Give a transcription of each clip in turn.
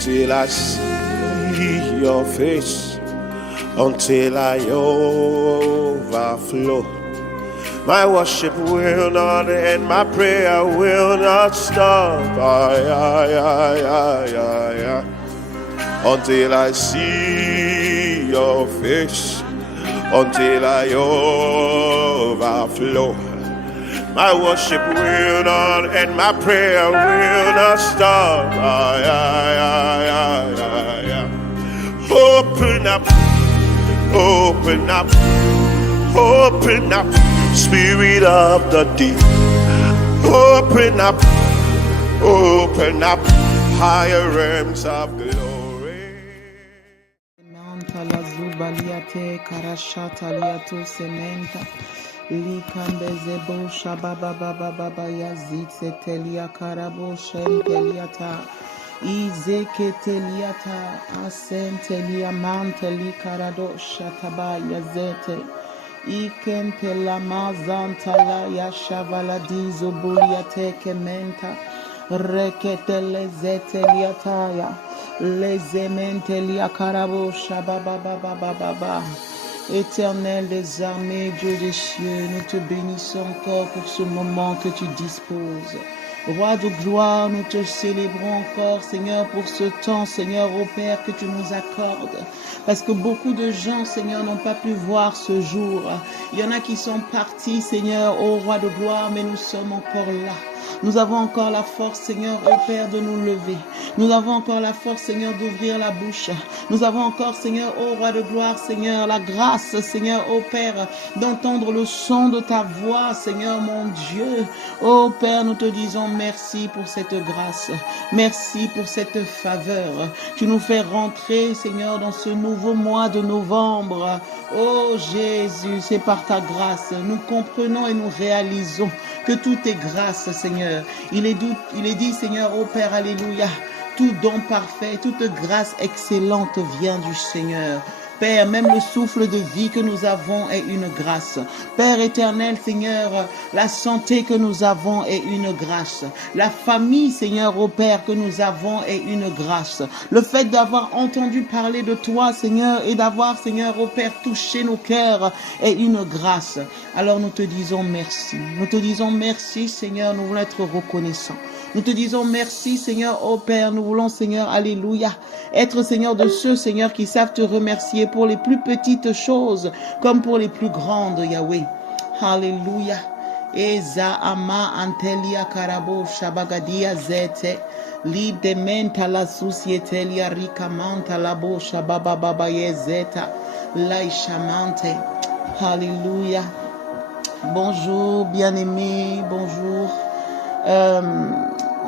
until I see your face, until I overflow. My worship will not end, my prayer will not stop. Until I see your face, until I overflow. My worship will not end, my prayer will not stop. Open up, open up, open up, Spirit of the deep. Open up, higher realms of glory. Mantala zubaliate karashata liato sementa likambezebo shababa baba baba yazit setelia karabo shenteliata izeketeliata asentelia manteli karado shataba yazete ikentela mazantala yashavala dizobuliate kementa reketele zeteliataya les karabo shababa baba baba. Éternel des armées, Dieu des cieux, nous te bénissons encore pour ce moment que tu disposes. Roi de gloire, nous te célébrons encore, Seigneur, pour ce temps, Seigneur, ô Père, que tu nous accordes. Parce que beaucoup de gens, Seigneur, n'ont pas pu voir ce jour. Il y en a qui sont partis, Seigneur, ô Roi de gloire, mais nous sommes encore là. Nous avons encore la force, Seigneur, ô Père, de nous lever. Nous avons encore la force, Seigneur, d'ouvrir la bouche. Nous avons encore, Seigneur, ô Roi de gloire, Seigneur, la grâce, Seigneur, ô Père, d'entendre le son de ta voix, Seigneur, mon Dieu. Ô Père, nous te disons merci pour cette grâce. Merci pour cette faveur. Tu nous fais rentrer, Seigneur, dans ce nouveau mois de novembre. Ô Jésus, c'est par ta grâce. Nous comprenons et nous réalisons que tout est grâce, Seigneur. Il est dit, Seigneur, ô Père, alléluia, tout don parfait, toute grâce excellente vient du Seigneur. Père, même le souffle de vie que nous avons est une grâce. Père éternel, Seigneur, la santé que nous avons est une grâce. La famille, Seigneur, ô Père, que nous avons est une grâce. Le fait d'avoir entendu parler de toi, Seigneur, et d'avoir, Seigneur, ô Père, touché nos cœurs est une grâce. Alors nous te disons merci. Nous te disons merci, Seigneur, nous voulons être reconnaissants. Nous te disons merci, Seigneur, ô Père. Nous voulons, Seigneur, alléluia, être, Seigneur, de ceux, Seigneur, qui savent te remercier pour les plus petites choses comme pour les plus grandes, Yahweh. Alléluia. Eza ama antelia karabo shabagadia zete lidementa la susietelia rikamanta la bo shababa baba yezeta laishamante. Alléluia. Bonjour, bien-aimés, bonjour.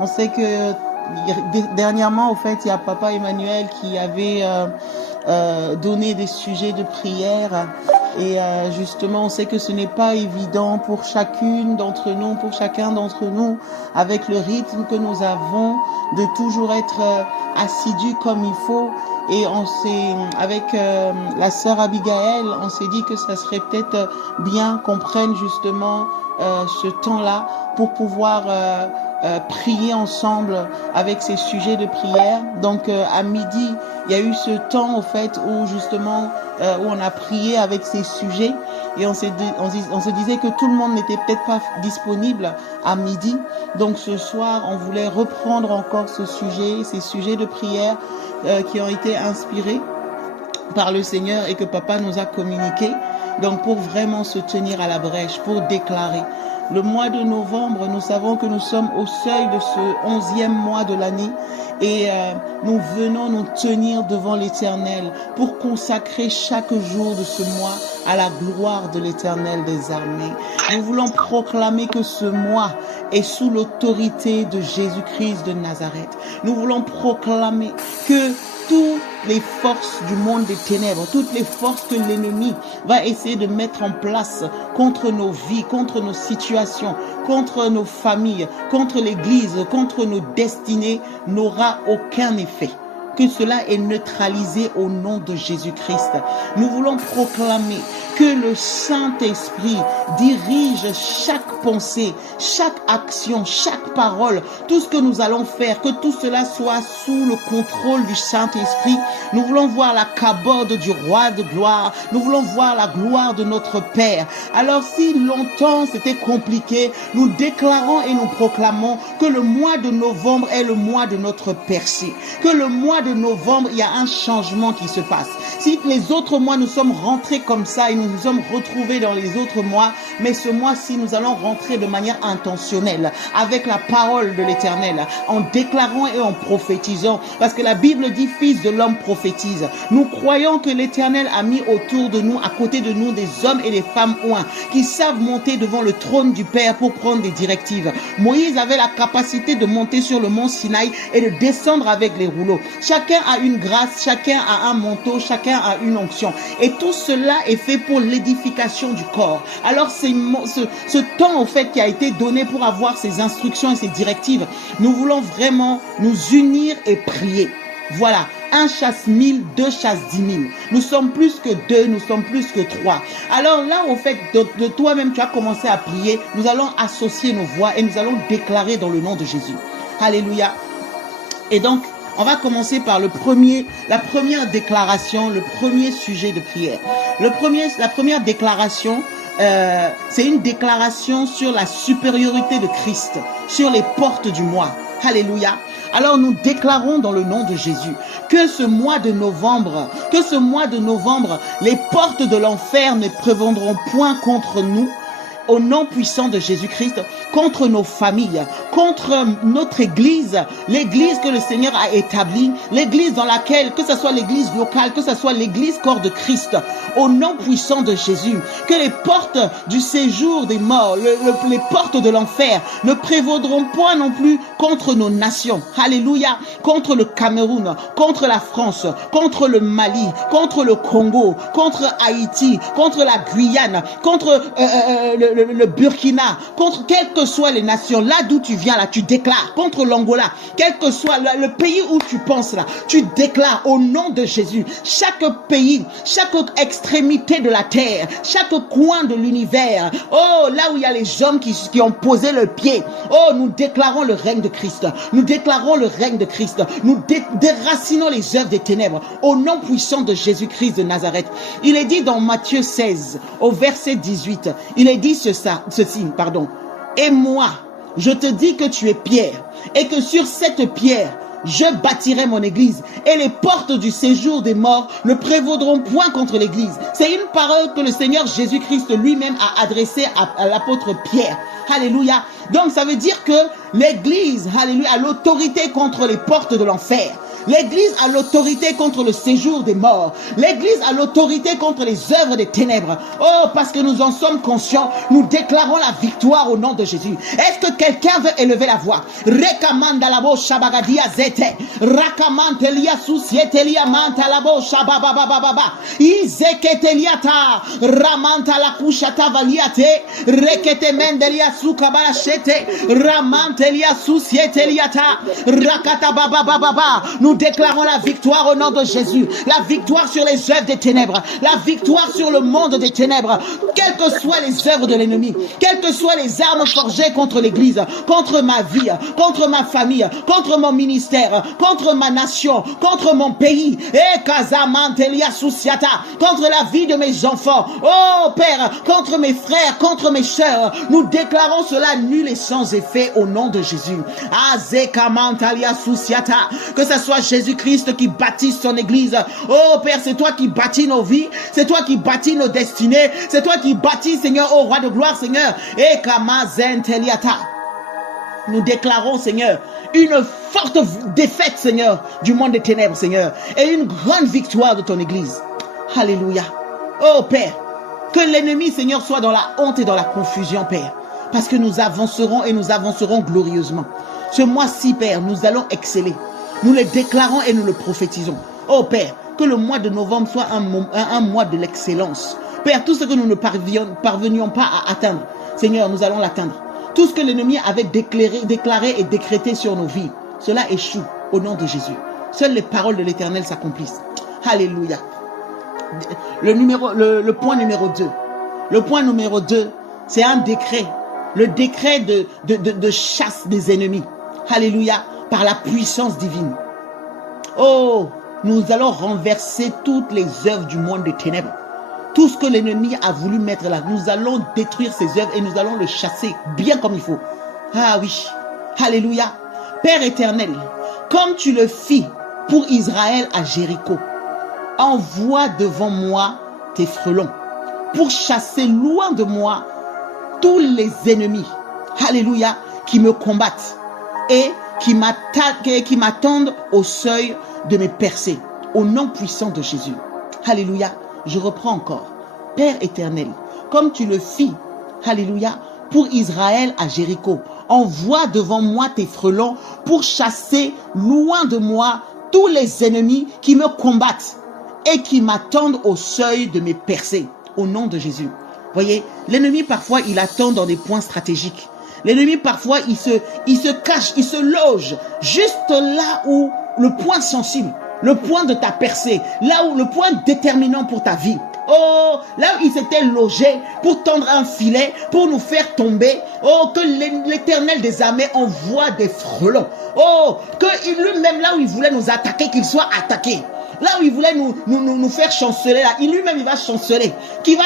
On sait que dernièrement, au fait, il y a Papa Emmanuel qui avait donné des sujets de prière. Et justement, on sait que ce n'est pas évident pour chacune d'entre nous, pour chacun d'entre nous, avec le rythme que nous avons, de toujours être assidus comme il faut. Et on s'est, avec la sœur Abigail, on s'est dit que ça serait peut-être bien qu'on prenne justement ce temps-là pour pouvoir prier ensemble avec ces sujets de prière. Donc à midi, il y a eu ce temps au fait où justement où on a prié avec ces sujets et on se disait que tout le monde n'était peut-être pas disponible à midi. Donc ce soir, on voulait reprendre encore ces sujets de prière qui ont été inspirés par le Seigneur et que Papa nous a communiqués. Donc pour vraiment se tenir à la brèche, pour déclarer. Le mois de novembre, nous savons que nous sommes au seuil de ce 11e mois de l'année et nous venons nous tenir devant l'Éternel pour consacrer chaque jour de ce mois à la gloire de l'Éternel des armées. Nous voulons proclamer que ce mois est sous l'autorité de Jésus-Christ de Nazareth. Nous voulons proclamer que toutes les forces du monde des ténèbres, toutes les forces que l'ennemi va essayer de mettre en place contre nos vies, contre nos situations, contre nos familles, contre l'Église, contre nos destinées, n'aura aucun effet. que cela est neutralisé au nom de Jésus-Christ. Nous voulons proclamer que le Saint-Esprit dirige chaque pensée, chaque action, chaque parole, tout ce que nous allons faire, que tout cela soit sous le contrôle du Saint-Esprit. Nous voulons voir la cabode du roi de gloire. Nous voulons voir la gloire de notre Père. Alors si longtemps c'était compliqué, nous déclarons et nous proclamons que le mois de novembre est le mois de notre percée. Que le mois de novembre, il y a un changement qui se passe. Si les autres mois, nous sommes rentrés comme ça et nous nous sommes retrouvés dans les autres mois, mais ce mois-ci, nous allons rentrer de manière intentionnelle avec la parole de l'Éternel, en déclarant et en prophétisant. Parce que la Bible dit, fils de l'homme prophétise. Nous croyons que l'Éternel a mis autour de nous, à côté de nous, des hommes et des femmes oints qui savent monter devant le trône du Père pour prendre des directives. Moïse avait la capacité de monter sur le mont Sinaï et de descendre avec les rouleaux. Chacun a une grâce, chacun a un manteau, chacun a une onction. Et tout cela est fait pour l'édification du corps. Alors ce temps au fait qui a été donné pour avoir ces instructions et ces directives, nous voulons vraiment nous unir et prier. Voilà, 1 chasse 1000, 2 chasse 10 000. Nous sommes plus que 2, nous sommes plus que 3. Alors là, au fait, de toi-même, tu as commencé à prier. Nous allons associer nos voix et nous allons déclarer dans le nom de Jésus. Alléluia. Et donc, on va commencer par la première déclaration, le premier sujet de prière. La première déclaration, c'est une déclaration sur la supériorité de Christ, sur les portes du mois. Alléluia. Alors nous déclarons dans le nom de Jésus que ce mois de novembre, les portes de l'enfer ne prévaudront point contre nous, au nom puissant de Jésus-Christ, contre nos familles, contre notre église, l'église que le Seigneur a établie, l'église dans laquelle, que ce soit l'église locale, que ce soit l'église corps de Christ, au nom puissant de Jésus, que les portes du séjour des morts, les portes de l'enfer ne prévaudront point non plus contre nos nations. Alléluia. Contre le Cameroun, contre la France, contre le Mali, contre le Congo, contre Haïti, contre la Guyane, contre le Burkina, contre quelles que soient les nations, là d'où tu viens, là, tu déclares, contre l'Angola, quel que soit le pays où tu penses, là, tu déclares au nom de Jésus, chaque pays, chaque extrémité de la terre, chaque coin de l'univers, oh, là où il y a les hommes qui ont posé le pied, oh, nous déclarons le règne de Christ, nous déclarons le règne de Christ, nous déracinons les œuvres des ténèbres, au nom puissant de Jésus-Christ de Nazareth. Il est dit dans Matthieu 16, au verset 18, il est dit ceci, et moi, je te dis que tu es Pierre, et que sur cette pierre, je bâtirai mon église, et les portes du séjour des morts ne prévaudront point contre l'église. C'est une parole que le Seigneur Jésus-Christ lui-même a adressée à l'apôtre Pierre. Alléluia. Donc ça veut dire que l'église, alléluia, a l'autorité contre les portes de l'enfer. L'église a l'autorité contre le séjour des morts. L'église a l'autorité contre les œuvres des ténèbres. Oh, parce que nous en sommes conscients, nous déclarons la victoire au nom de Jésus. Est-ce que quelqu'un veut élever la voix? Rekamanda labo shabagadia zete. Rakamantelia susietelia mantalabo shabababababa. Izeketeliata. Ramanta la kushata valiate. Rekete mendelia sukabala shete. Ramantelia susieteliata. Rakata bababababa. Nous déclarons la victoire au nom de Jésus. La victoire sur les œuvres des ténèbres. La victoire sur le monde des ténèbres. Quelles que soient les œuvres de l'ennemi. Quelles que soient les armes forgées contre l'église. Contre ma vie. Contre ma famille. Contre mon ministère. Contre ma nation. Contre mon pays. Contre la vie de mes enfants. Oh Père. Contre mes frères. Contre mes sœurs. Nous déclarons cela nul et sans effet au nom de Jésus. Que ce soit Jésus-Christ qui bâtisse son église. Oh Père, c'est toi qui bâtis nos vies, c'est toi qui bâtis nos destinées, c'est toi qui bâtis, Seigneur, oh roi de gloire, Seigneur. Et nous déclarons, Seigneur, une forte défaite, Seigneur, du monde des ténèbres, Seigneur, et une grande victoire de ton église. Alléluia. Oh Père, que l'ennemi, Seigneur, soit dans la honte et dans la confusion, Père, parce que nous avancerons et nous avancerons glorieusement. Ce mois-ci, Père, nous allons exceller. Nous le déclarons et nous le prophétisons. Oh Père, que le mois de novembre soit un mois de l'excellence. Père, tout ce que nous ne parvenions pas à atteindre, Seigneur, nous allons l'atteindre. Tout ce que l'ennemi avait déclaré et décrété sur nos vies, cela échoue au nom de Jésus. Seules les paroles de l'Éternel s'accomplissent. Alléluia. Le point numéro 2. Le point numéro 2, c'est un décret. Le décret de chasse des ennemis. Alléluia. Par la puissance divine. Oh, nous allons renverser toutes les œuvres du monde des ténèbres. Tout ce que l'ennemi a voulu mettre là, nous allons détruire ces œuvres et nous allons le chasser bien comme il faut. Ah oui. Alléluia. Père éternel, comme tu le fis pour Israël à Jéricho, envoie devant moi tes frelons pour chasser loin de moi tous les ennemis, alléluia, qui me combattent et qui m'attendent au seuil de mes percées, au nom puissant de Jésus. Alléluia, je reprends encore. Père éternel, comme tu le fis, alléluia, pour Israël à Jéricho, envoie devant moi tes frelons pour chasser loin de moi tous les ennemis qui me combattent et qui m'attendent au seuil de mes percées, au nom de Jésus. Voyez, l'ennemi parfois il attend dans des points stratégiques. L'ennemi parfois il se cache, il se loge juste là où le point sensible, le point de ta percée, là où le point déterminant pour ta vie. Oh, là où il s'était logé pour tendre un filet, pour nous faire tomber. Oh, que l'Éternel des armées envoie des frelons. Oh, que lui-même, là où il voulait nous attaquer, qu'il soit attaqué. Là où il voulait nous faire chanceler, là, lui-même, il va chanceler. Qu'il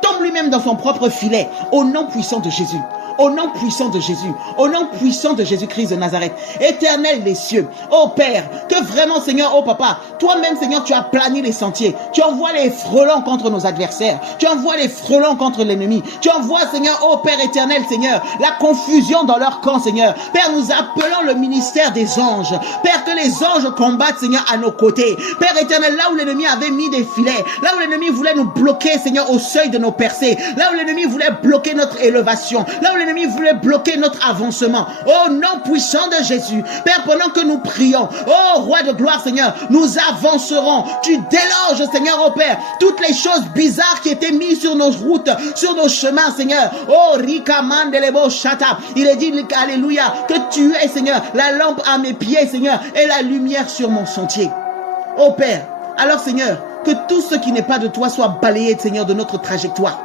tombe lui-même dans son propre filet. Au nom puissant de Jésus. Au nom puissant de Jésus, au nom puissant de Jésus-Christ de Nazareth, éternel des cieux, oh Père, que vraiment Seigneur, oh Papa, toi-même Seigneur, tu as plani les sentiers, tu envoies les frelons contre nos adversaires, tu envoies les frelons contre l'ennemi, tu envoies Seigneur, oh Père éternel Seigneur, la confusion dans leur camp Seigneur. Père, nous appelons le ministère des anges, Père, que les anges combattent Seigneur à nos côtés, Père éternel, là où l'ennemi avait mis des filets, là où l'ennemi voulait nous bloquer Seigneur au seuil de nos percées, là où l'ennemi voulait bloquer notre élévation, là où l'ennemi voulait bloquer notre avancement. Oh nom puissant de Jésus, Père, pendant que nous prions, oh roi de gloire Seigneur, nous avancerons. Tu déloges Seigneur, oh Père, toutes les choses bizarres qui étaient mises sur nos routes, sur nos chemins Seigneur. Oh Rika Mandelebo Shata, il est dit alléluia, que tu es Seigneur la lampe à mes pieds Seigneur et la lumière sur mon sentier. Oh Père, alors Seigneur, que tout ce qui n'est pas de toi soit balayé Seigneur de notre trajectoire.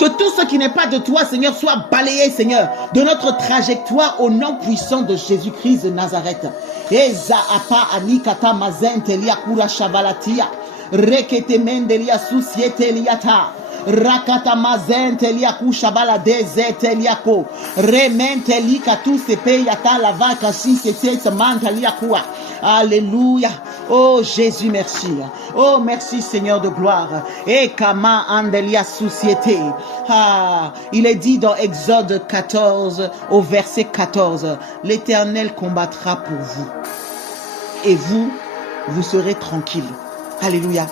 Que tout ce qui n'est pas de toi, Seigneur, soit balayé, Seigneur, de notre trajectoire au nom puissant de Jésus-Christ de Nazareth. Eza apa anikata mazentelia kura shavalatia. Rekete mendelia susiete liata. Rakata mazentelia kushabala dezeteliako. Rementelika tu sepe yata la vaca si se mantalia kua. Alléluia. Oh Jésus, merci. Oh merci Seigneur de gloire. Et kama andelia société. Ah, il est dit dans Exode 14 au verset 14, l'Éternel combattra pour vous. Et vous serez tranquille. Alléluia.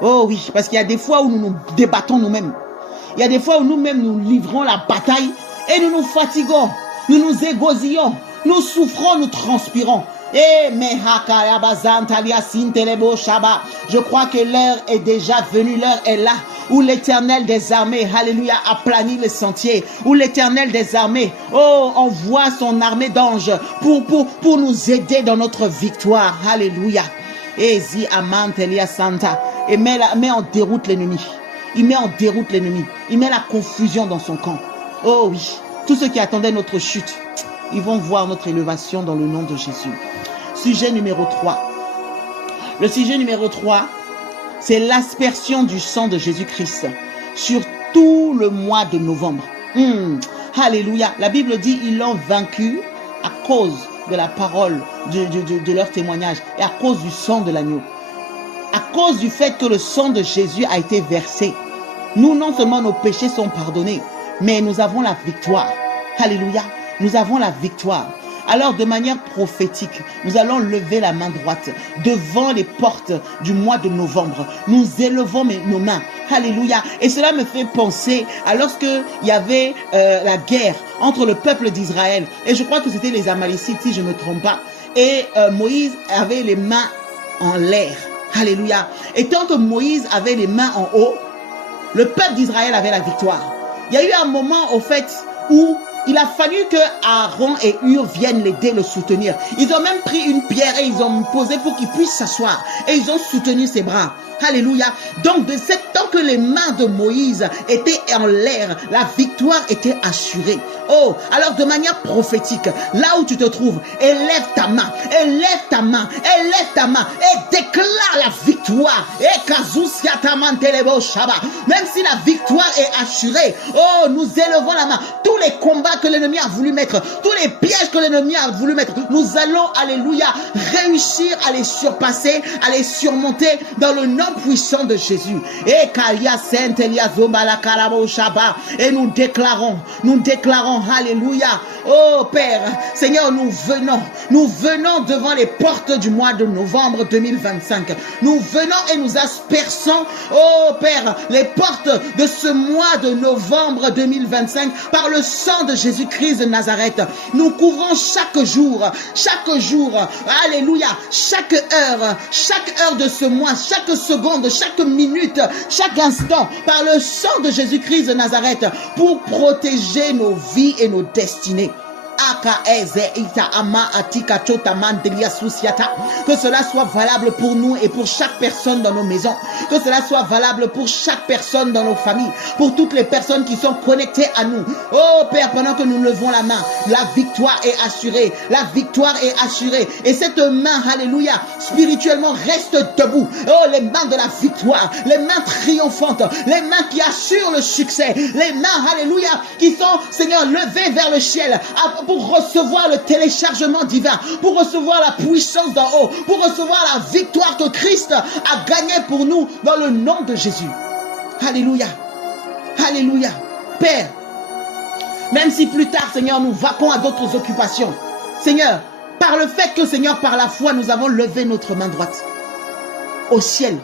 Oh oui, parce qu'il y a des fois où nous nous débattons nous-mêmes. Il y a des fois où nous-mêmes nous livrons la bataille et nous nous fatiguons, nous nous égosillons, nous souffrons, nous transpirons. Je crois que l'heure est déjà venue, l'heure est là, où l'Éternel des armées, alléluia, a plani les sentiers, où l'Éternel des armées, oh, envoie son armée d'anges pour nous aider dans notre victoire, alléluia. Ezi amantelia santa, et met en déroute l'ennemi. Il met en déroute l'ennemi. Il met la confusion dans son camp. Oh oui, tous ceux qui attendaient notre chute, ils vont voir notre élévation dans le nom de Jésus. Sujet numéro 3. Le sujet numéro 3, c'est l'aspersion du sang de Jésus-Christ sur tout le mois de novembre. Alléluia. La Bible dit ils l'ont vaincu à cause de la parole de leur témoignage et à cause du sang de l'agneau. À cause du fait que le sang de Jésus a été versé, nous, non seulement nos péchés sont pardonnés, mais nous avons la victoire. Alléluia. Nous avons la victoire. Alors, de manière prophétique, nous allons lever la main droite devant les portes du mois de novembre. Nous élevons nos mains. Alléluia. Et cela me fait penser à lorsqu'il y avait la guerre entre le peuple d'Israël. Et je crois que c'était les Amalécites, si je ne me trompe pas. Et Moïse avait les mains en l'air. Alléluia. Et tant que Moïse avait les mains en haut, le peuple d'Israël avait la victoire. Il y a eu un moment, au fait, où il a fallu que Aaron et Hur viennent l'aider, le soutenir. Ils ont même pris une pierre et ils ont posé pour qu'il puisse s'asseoir. Et ils ont soutenu ses bras. Alléluia. Donc, de cette temps que les mains de Moïse étaient en l'air, la victoire était assurée. Oh, alors de manière prophétique, là où tu te trouves, élève ta main, élève ta main, élève ta main et déclare la victoire. Même si la victoire est assurée, oh, nous élevons la main. Tous les combats que l'ennemi a voulu mettre, tous les pièges que l'ennemi a voulu mettre, nous allons, alléluia, réussir à les surpasser, à les surmonter dans le nom puissant de Jésus. Et nous déclarons, alléluia. Oh Père, Seigneur, nous venons devant les portes du mois de novembre 2025. Nous venons et nous asperçons, oh Père, les portes de ce mois de novembre 2025 par le sang de Jésus-Christ de Nazareth. Nous couvrons chaque jour, alléluia, chaque heure de ce mois, chaque seconde, chaque minute, chaque instant, par le sang de Jésus-Christ de Nazareth, pour protéger nos vies et nos destinées. Que cela soit valable pour nous et pour chaque personne dans nos maisons. Que cela soit valable pour chaque personne dans nos familles. Pour toutes les personnes qui sont connectées à nous. Oh Père, pendant que nous levons la main, la victoire est assurée. La victoire est assurée. Et cette main, alléluia, spirituellement reste debout. Oh, les mains de la victoire. Les mains triomphantes. Les mains qui assurent le succès. Les mains, alléluia, qui sont, Seigneur, levées vers le ciel. Pour recevoir le téléchargement divin, pour recevoir la puissance d'en haut, pour recevoir la victoire que Christ a gagnée pour nous dans le nom de Jésus. Alléluia. Alléluia. Père, même si plus tard, Seigneur, nous vaquons à d'autres occupations, Seigneur, par le fait que, Seigneur, par la foi, nous avons levé notre main droite au ciel,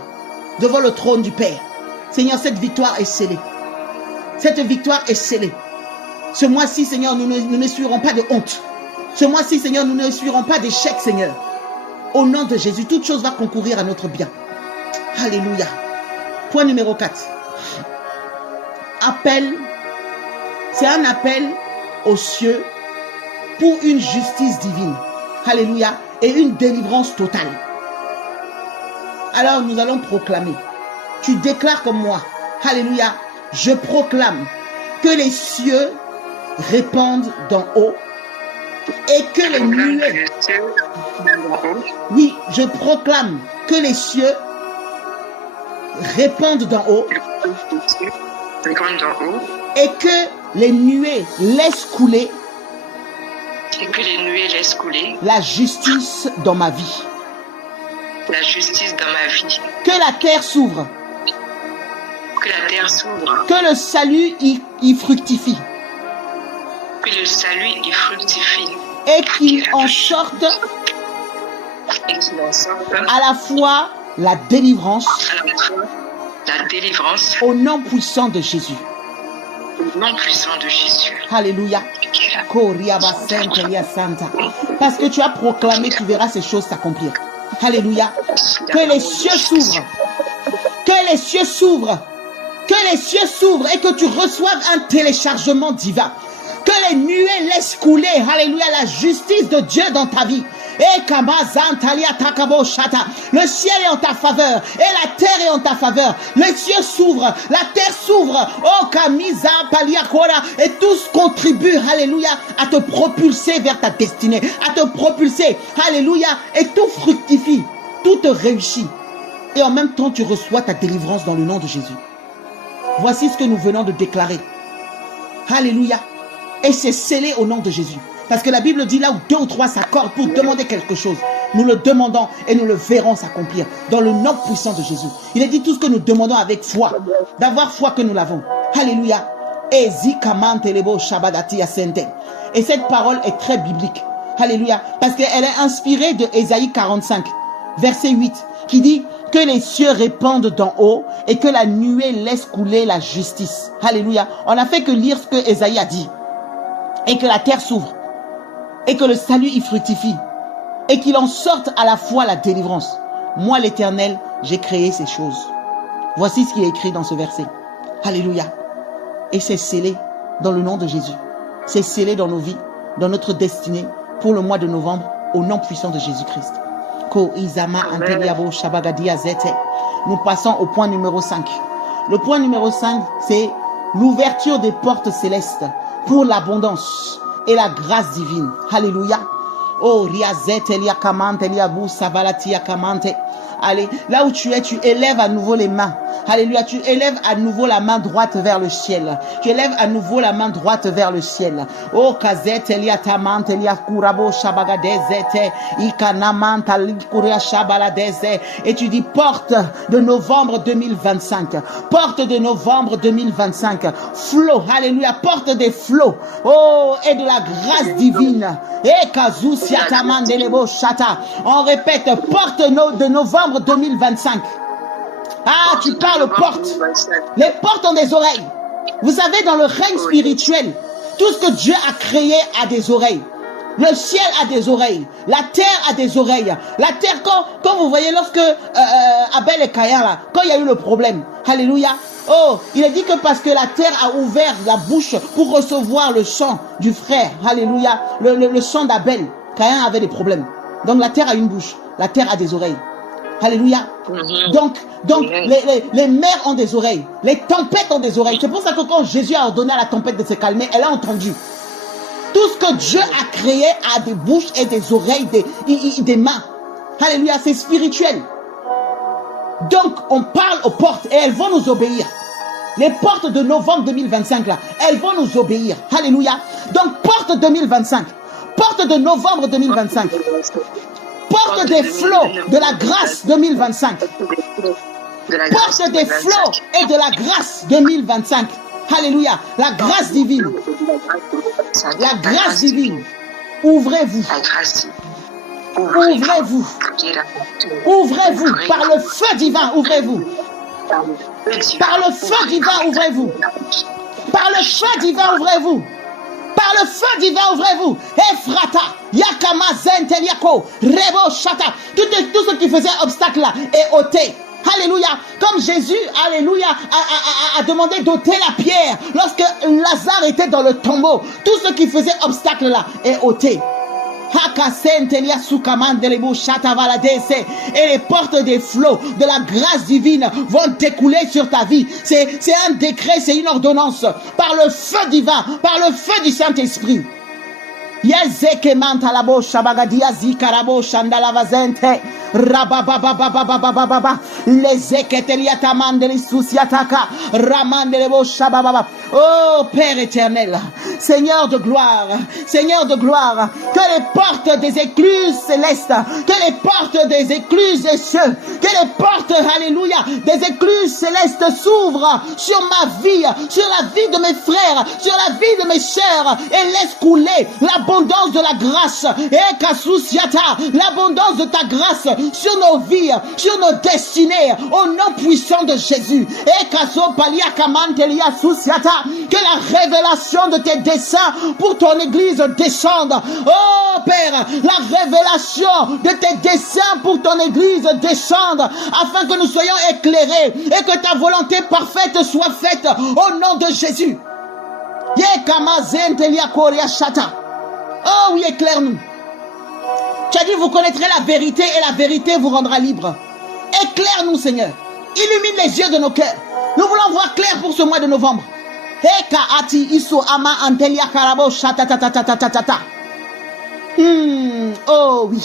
devant le trône du Père. Seigneur, cette victoire est scellée. Cette victoire est scellée. Ce mois-ci, Seigneur, nous n'essuierons pas de honte. Ce mois-ci, Seigneur, nous n'essuierons pas d'échec, Seigneur. Au nom de Jésus, toute chose va concourir à notre bien. Alléluia. Point numéro 4. Appel. C'est un appel aux cieux pour une justice divine. Alléluia. Et une délivrance totale. Alors, nous allons proclamer. Tu déclares comme moi. Alléluia. Je proclame que les cieux répandent d'en haut et que les nuées, oui, je proclame que les cieux répandent d'en haut et que les nuées laissent couler la justice dans ma vie. Que la terre s'ouvre. Que le salut y fructifie. Et qu'il en sorte à la fois la délivrance au nom puissant de Jésus. Alléluia. Parce que tu as proclamé, tu verras ces choses s'accomplir. Alléluia. Que les cieux s'ouvrent. Que les cieux s'ouvrent. Que les cieux s'ouvrent et que tu reçoives un téléchargement divin. Que les nuées laissent couler, alléluia, la justice de Dieu dans ta vie. Le ciel est en ta faveur et la terre est en ta faveur. Les cieux s'ouvrent, la terre s'ouvre. Oh, Kamisa, Paliakora, et tous contribuent, alléluia, à te propulser vers ta destinée, à te propulser, alléluia, et tout fructifie, tout te réussit. Et en même temps, tu reçois ta délivrance dans le nom de Jésus. Voici ce que nous venons de déclarer. Alléluia. Et c'est scellé au nom de Jésus. Parce que la Bible dit là où 2 ou 3 s'accordent pour demander quelque chose, nous le demandons et nous le verrons s'accomplir dans le nom puissant de Jésus. Il est dit tout ce que nous demandons avec foi, d'avoir foi que nous l'avons. Alléluia. Et cette parole est très biblique. Alléluia. Parce qu'elle est inspirée de Ésaïe 45, verset 8, qui dit que les cieux répandent d'en haut et que la nuée laisse couler la justice. Alléluia. On n'a fait que lire ce que Ésaïe a dit. Et que la terre s'ouvre. Et que le salut y fructifie. Et qu'il en sorte à la fois la délivrance. Moi, l'Éternel, j'ai créé ces choses. Voici ce qui est écrit dans ce verset. Alléluia. Et c'est scellé dans le nom de Jésus. c'est scellé dans nos vies, dans notre destinée, pour le mois de novembre, au nom puissant de Jésus-Christ. Nous passons au point numéro 5. Le point numéro 5, c'est l'ouverture des portes célestes pour l'abondance et la grâce divine. Alléluia. Oh, riazete elia kamante elia bou savalatia kamante. Allez, là où tu es, tu élèves à nouveau les mains. Alléluia, tu élèves à nouveau la main droite vers le ciel. Tu élèves à nouveau la main droite vers le ciel. Oh, kazete elia tamante elia kurabo shabagadezete ikanamanta likuria shabaladeze. Et tu dis porte de novembre 2025. Porte de novembre 2025. Flot, alléluia, porte des flots. Oh, et de la grâce divine. Et kazusia tamande lebo shata. On répète, porte de novembre 2025. Ah, tu parles aux portes. Les portes ont des oreilles. Vous savez, dans le règne spirituel, tout ce que Dieu a créé a des oreilles. Le ciel a des oreilles. La terre a des oreilles. La terre, quand vous voyez, lorsque Abel et Caïn, là, quand il y a eu le problème, alléluia, oh, il a dit que parce que la terre a ouvert la bouche pour recevoir le sang du frère, alléluia, le sang d'Abel, Caïn avait des problèmes. Donc la terre a une bouche, la terre a des oreilles. Alléluia. Donc les mers ont des oreilles. Les tempêtes ont des oreilles. C'est pour ça que quand Jésus a ordonné à la tempête de se calmer, elle a entendu. Tout ce que Dieu a créé a des bouches et des oreilles, des mains. Alléluia, c'est spirituel. Donc on parle aux portes et elles vont nous obéir. Les portes de novembre 2025 là, elles vont nous obéir. Alléluia. Donc porte 2025. Porte de novembre 2025. Porte des flots de la grâce 2025. Porte des flots et de la grâce 2025. Alléluia. La grâce divine. La grâce divine. Ouvrez-vous. Ouvrez-vous. Ouvrez-vous. Par le feu divin, ouvrez-vous. Par le feu divin, ouvrez-vous. Par le feu divin, ouvrez-vous. Par le feu divin, ouvrez-vous. Ephrata, Yakama, Zenteliako, Rebo, Shata. Tout ce qui faisait obstacle là est ôté. Alléluia. Comme Jésus, alléluia, a demandé d'ôter la pierre lorsque Lazare était dans le tombeau. Tout ce qui faisait obstacle là est ôté. Et les portes des flots de la grâce divine vont découler sur ta vie. C'est un décret, c'est une ordonnance par le feu divin, par le feu du Saint-Esprit. Yazeke mantalabo shabagadia zikarabo shandalavazente rababababababababa les eketelia mandeli susiataka ramandelebo shabababa. Oh Père éternel, Seigneur de gloire, que les portes des écluses célestes, que les portes des écluses des cieux, que les portes, alléluia, des écluses célestes s'ouvrent sur ma vie, sur la vie de mes frères, sur la vie de mes sœurs, et laisse couler l'abondance de la grâce, et kasusiata, l'abondance de ta grâce sur nos vies, sur nos destinées, au nom puissant de Jésus. Et kasopalia kamantelia susiata, que la révélation de tes desseins pour ton église descende. Oh Père, la révélation de tes desseins pour ton église descende, afin que nous soyons éclairés et que ta volonté parfaite soit faite au nom de Jésus. Oh oui, éclaire-nous. Tu as dit, vous connaîtrez la vérité et la vérité vous rendra libre. Éclaire-nous, Seigneur. Illumine les yeux de nos cœurs. Nous voulons voir clair pour ce mois de novembre. Oh oui.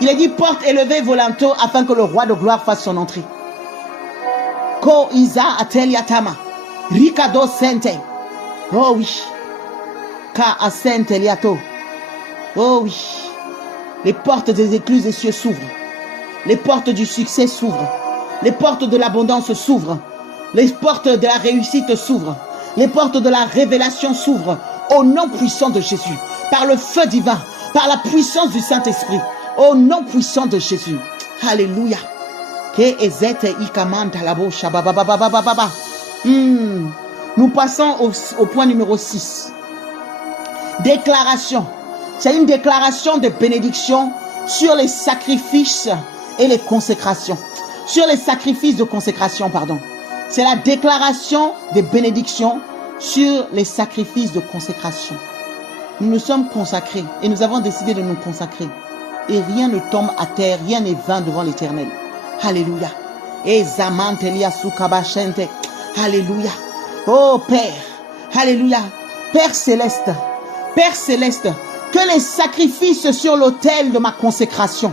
Il est dit, porte élevée volanto afin que le roi de gloire fasse son entrée. Ko Isa Ateliatama. Ricado Sente. Oh oui. Ka Asente Liato. Oh oui. Les portes des écluses des cieux s'ouvrent. Les portes du succès s'ouvrent. Les portes de l'abondance s'ouvrent. Les portes de la réussite s'ouvrent. Les portes de la révélation s'ouvrent. Au nom puissant de Jésus. Par le feu divin. Par la puissance du Saint-Esprit. Au nom puissant de Jésus. Alléluia. Nous passons au point numéro 6. Déclaration. C'est une déclaration de bénédiction sur les sacrifices et les consécrations. Sur les sacrifices de consécration, pardon. C'est la déclaration des bénédictions sur les sacrifices de consécration. Nous nous sommes consacrés et nous avons décidé de nous consacrer. Et rien ne tombe à terre, rien n'est vain devant l'Éternel. Alléluia. Et Zamantelia Sukabashente. Alléluia. Oh Père, Alléluia. Père céleste, que les sacrifices sur l'autel de ma consécration,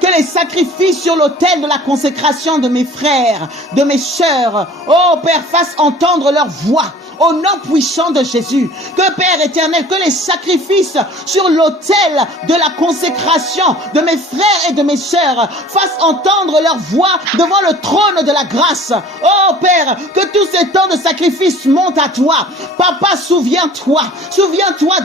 que les sacrifices sur l'autel de la consécration de mes frères, de mes sœurs, oh Père, fassent entendre leur voix. Au nom puissant de Jésus, que Père éternel, que les sacrifices sur l'autel de la consécration de mes frères et de mes sœurs fassent entendre leur voix devant le trône de la grâce. Oh Père, que tous ces temps de sacrifice montent à toi. Papa, souviens-toi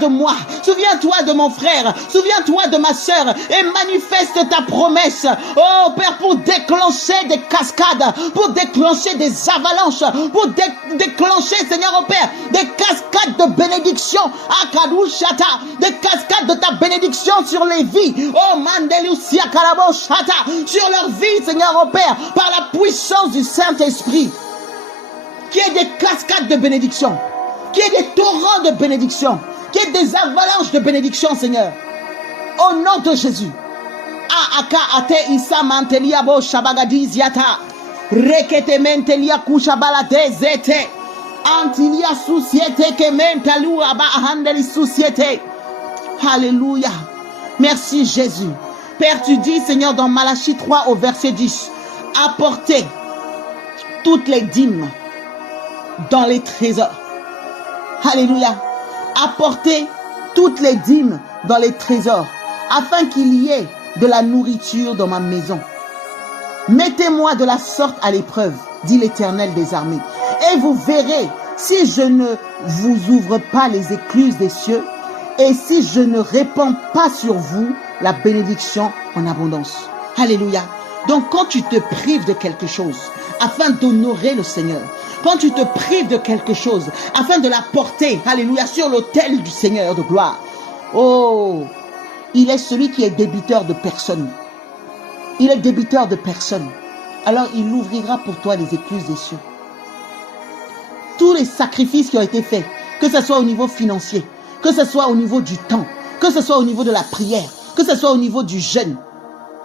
de moi, souviens-toi de mon frère, souviens-toi de ma sœur et manifeste ta promesse. Oh Père, pour déclencher des cascades, pour déclencher des avalanches, pour déclencher, Seigneur, Père, des cascades de bénédiction, Akadushata, des cascades de ta bénédiction sur les vies, oh Mandelusia Karaboshata, sur leur vie, Seigneur, oh Père, par la puissance du Saint-Esprit, qu'il y ait des cascades de bénédiction, qu'il y ait des torrents de bénédiction, qu'il y ait des avalanches de bénédiction, Seigneur, au nom de Jésus. Aka ate isa mantelia bo shabagadiziata, rekete mentelia kushabala dezete. Antilia société que mentalou aba handeli société. Alléluia. Merci Jésus. Père, tu dis, Seigneur, dans Malachie 3 au verset 10, apportez toutes les dîmes dans les trésors. Alléluia. Apportez toutes les dîmes dans les trésors, afin qu'il y ait de la nourriture dans ma maison. Mettez-moi de la sorte à l'épreuve, dit l'Éternel des armées, et vous verrez si je ne vous ouvre pas les écluses des cieux et si je ne répands pas sur vous la bénédiction en abondance. Alléluia. Donc quand tu te prives de quelque chose afin d'honorer le Seigneur, quand tu te prives de quelque chose afin de la porter, alléluia, sur l'autel du Seigneur de gloire, oh, il est celui qui est débiteur de personne. Il est débiteur de personne. Alors il ouvrira pour toi les écluses des cieux. Tous les sacrifices qui ont été faits, que ce soit au niveau financier, que ce soit au niveau du temps, que ce soit au niveau de la prière, que ce soit au niveau du jeûne,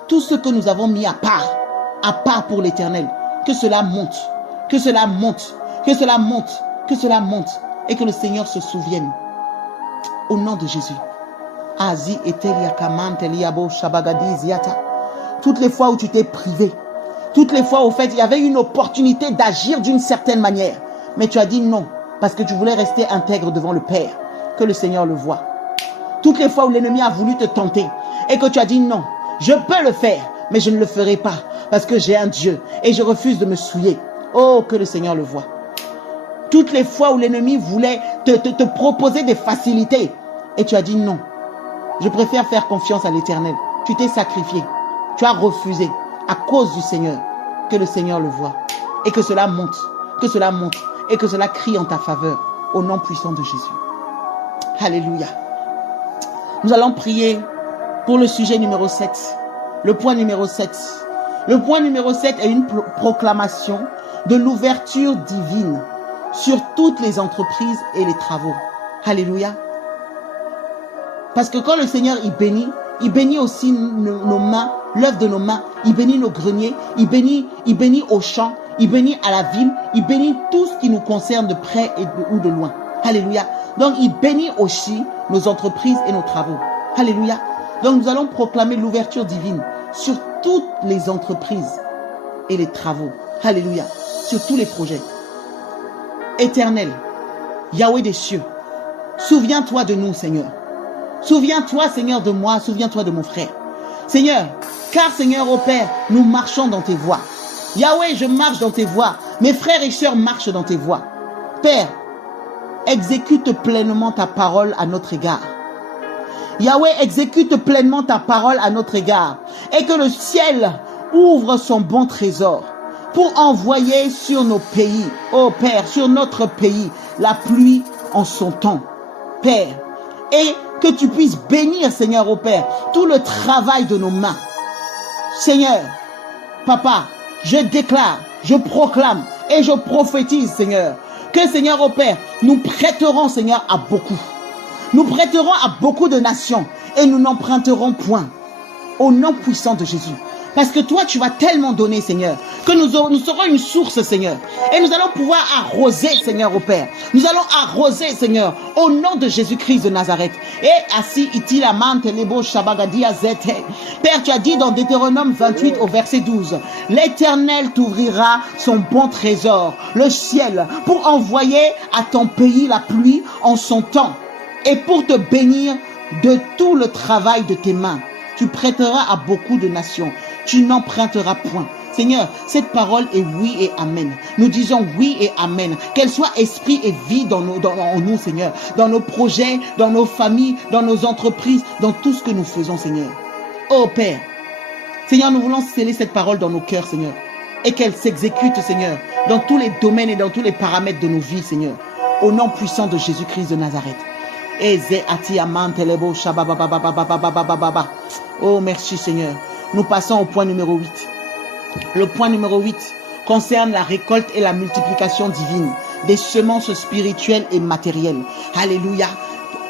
tout ce que nous avons mis à part pour l'Éternel, que cela monte, que cela monte, que cela monte, que cela monte, et que le Seigneur se souvienne. Au nom de Jésus. Azi etelia kamante liabo shabagadiziata. Toutes les fois où tu t'es privé, toutes les fois où, au fait, il y avait une opportunité d'agir d'une certaine manière, mais tu as dit non, parce que tu voulais rester intègre devant le Père, que le Seigneur le voie. Toutes les fois où l'ennemi a voulu te tenter, et que tu as dit non, je peux le faire, mais je ne le ferai pas, parce que j'ai un Dieu, et je refuse de me souiller. Oh, que le Seigneur le voie. Toutes les fois où l'ennemi voulait te proposer des facilités, et tu as dit non, je préfère faire confiance à l'Éternel. Tu t'es sacrifié, tu as refusé, à cause du Seigneur, que le Seigneur le voie, et que cela monte, et que cela crie en ta faveur, au nom puissant de Jésus. Alléluia. Nous allons prier pour le sujet numéro 7. Le point numéro 7. Le point numéro 7 est une proclamation de l'ouverture divine sur toutes les entreprises et les travaux. Alléluia. Parce que quand le Seigneur il bénit aussi nos mains, l'œuvre de nos mains, il bénit nos greniers, il bénit aux champs, il bénit à la ville, il bénit tout ce qui nous concerne de près ou de loin. Alléluia. Donc il bénit aussi nos entreprises et nos travaux. Alléluia. Donc nous allons proclamer l'ouverture divine sur toutes les entreprises et les travaux. Alléluia. Sur tous les projets. Éternel, Yahweh des cieux, souviens-toi de nous, Seigneur. Souviens-toi, Seigneur, de moi, souviens-toi de mon frère. Seigneur, car Seigneur, ô Père, nous marchons dans tes voies. Yahweh, je marche dans tes voies. Mes frères et sœurs marchent dans tes voies. Père, exécute pleinement ta parole à notre égard. Yahweh, exécute pleinement ta parole à notre égard. Et que le ciel ouvre son bon trésor pour envoyer sur nos pays, ô Père, sur notre pays, la pluie en son temps. Père, et que tu puisses bénir, Seigneur, ô Père, tout le travail de nos mains. Seigneur, Papa, je déclare, je proclame et je prophétise, Seigneur, que, Seigneur, au Père, nous prêterons, Seigneur, à beaucoup. Nous prêterons à beaucoup de nations et nous n'emprunterons point. Au nom puissant de Jésus. Parce que toi, tu vas tellement donner, Seigneur, que nous serons une source, Seigneur. Et nous allons pouvoir arroser, Seigneur, au Père. Nous allons arroser, Seigneur, au nom de Jésus-Christ de Nazareth. Et assis, iti la mante lebo shabagadia zete. Père, tu as dit dans Deutéronome 28 au verset 12, l'Éternel t'ouvrira son bon trésor, le ciel, pour envoyer à ton pays la pluie en son temps et pour te bénir de tout le travail de tes mains. Tu prêteras à beaucoup de nations. Tu n'emprunteras point. Seigneur, cette parole est oui et amen. Nous disons oui et amen. Qu'elle soit esprit et vie en nous, Seigneur. Dans nos projets, dans nos familles, dans nos entreprises, dans tout ce que nous faisons, Seigneur. Oh Père, Seigneur, nous voulons sceller cette parole dans nos cœurs, Seigneur. Et qu'elle s'exécute, Seigneur, dans tous les domaines et dans tous les paramètres de nos vies, Seigneur. Au nom puissant de Jésus-Christ de Nazareth. Oh, merci Seigneur. Nous passons au point numéro 8. Le point numéro 8 concerne la récolte et la multiplication divine des semences spirituelles et matérielles. Alléluia.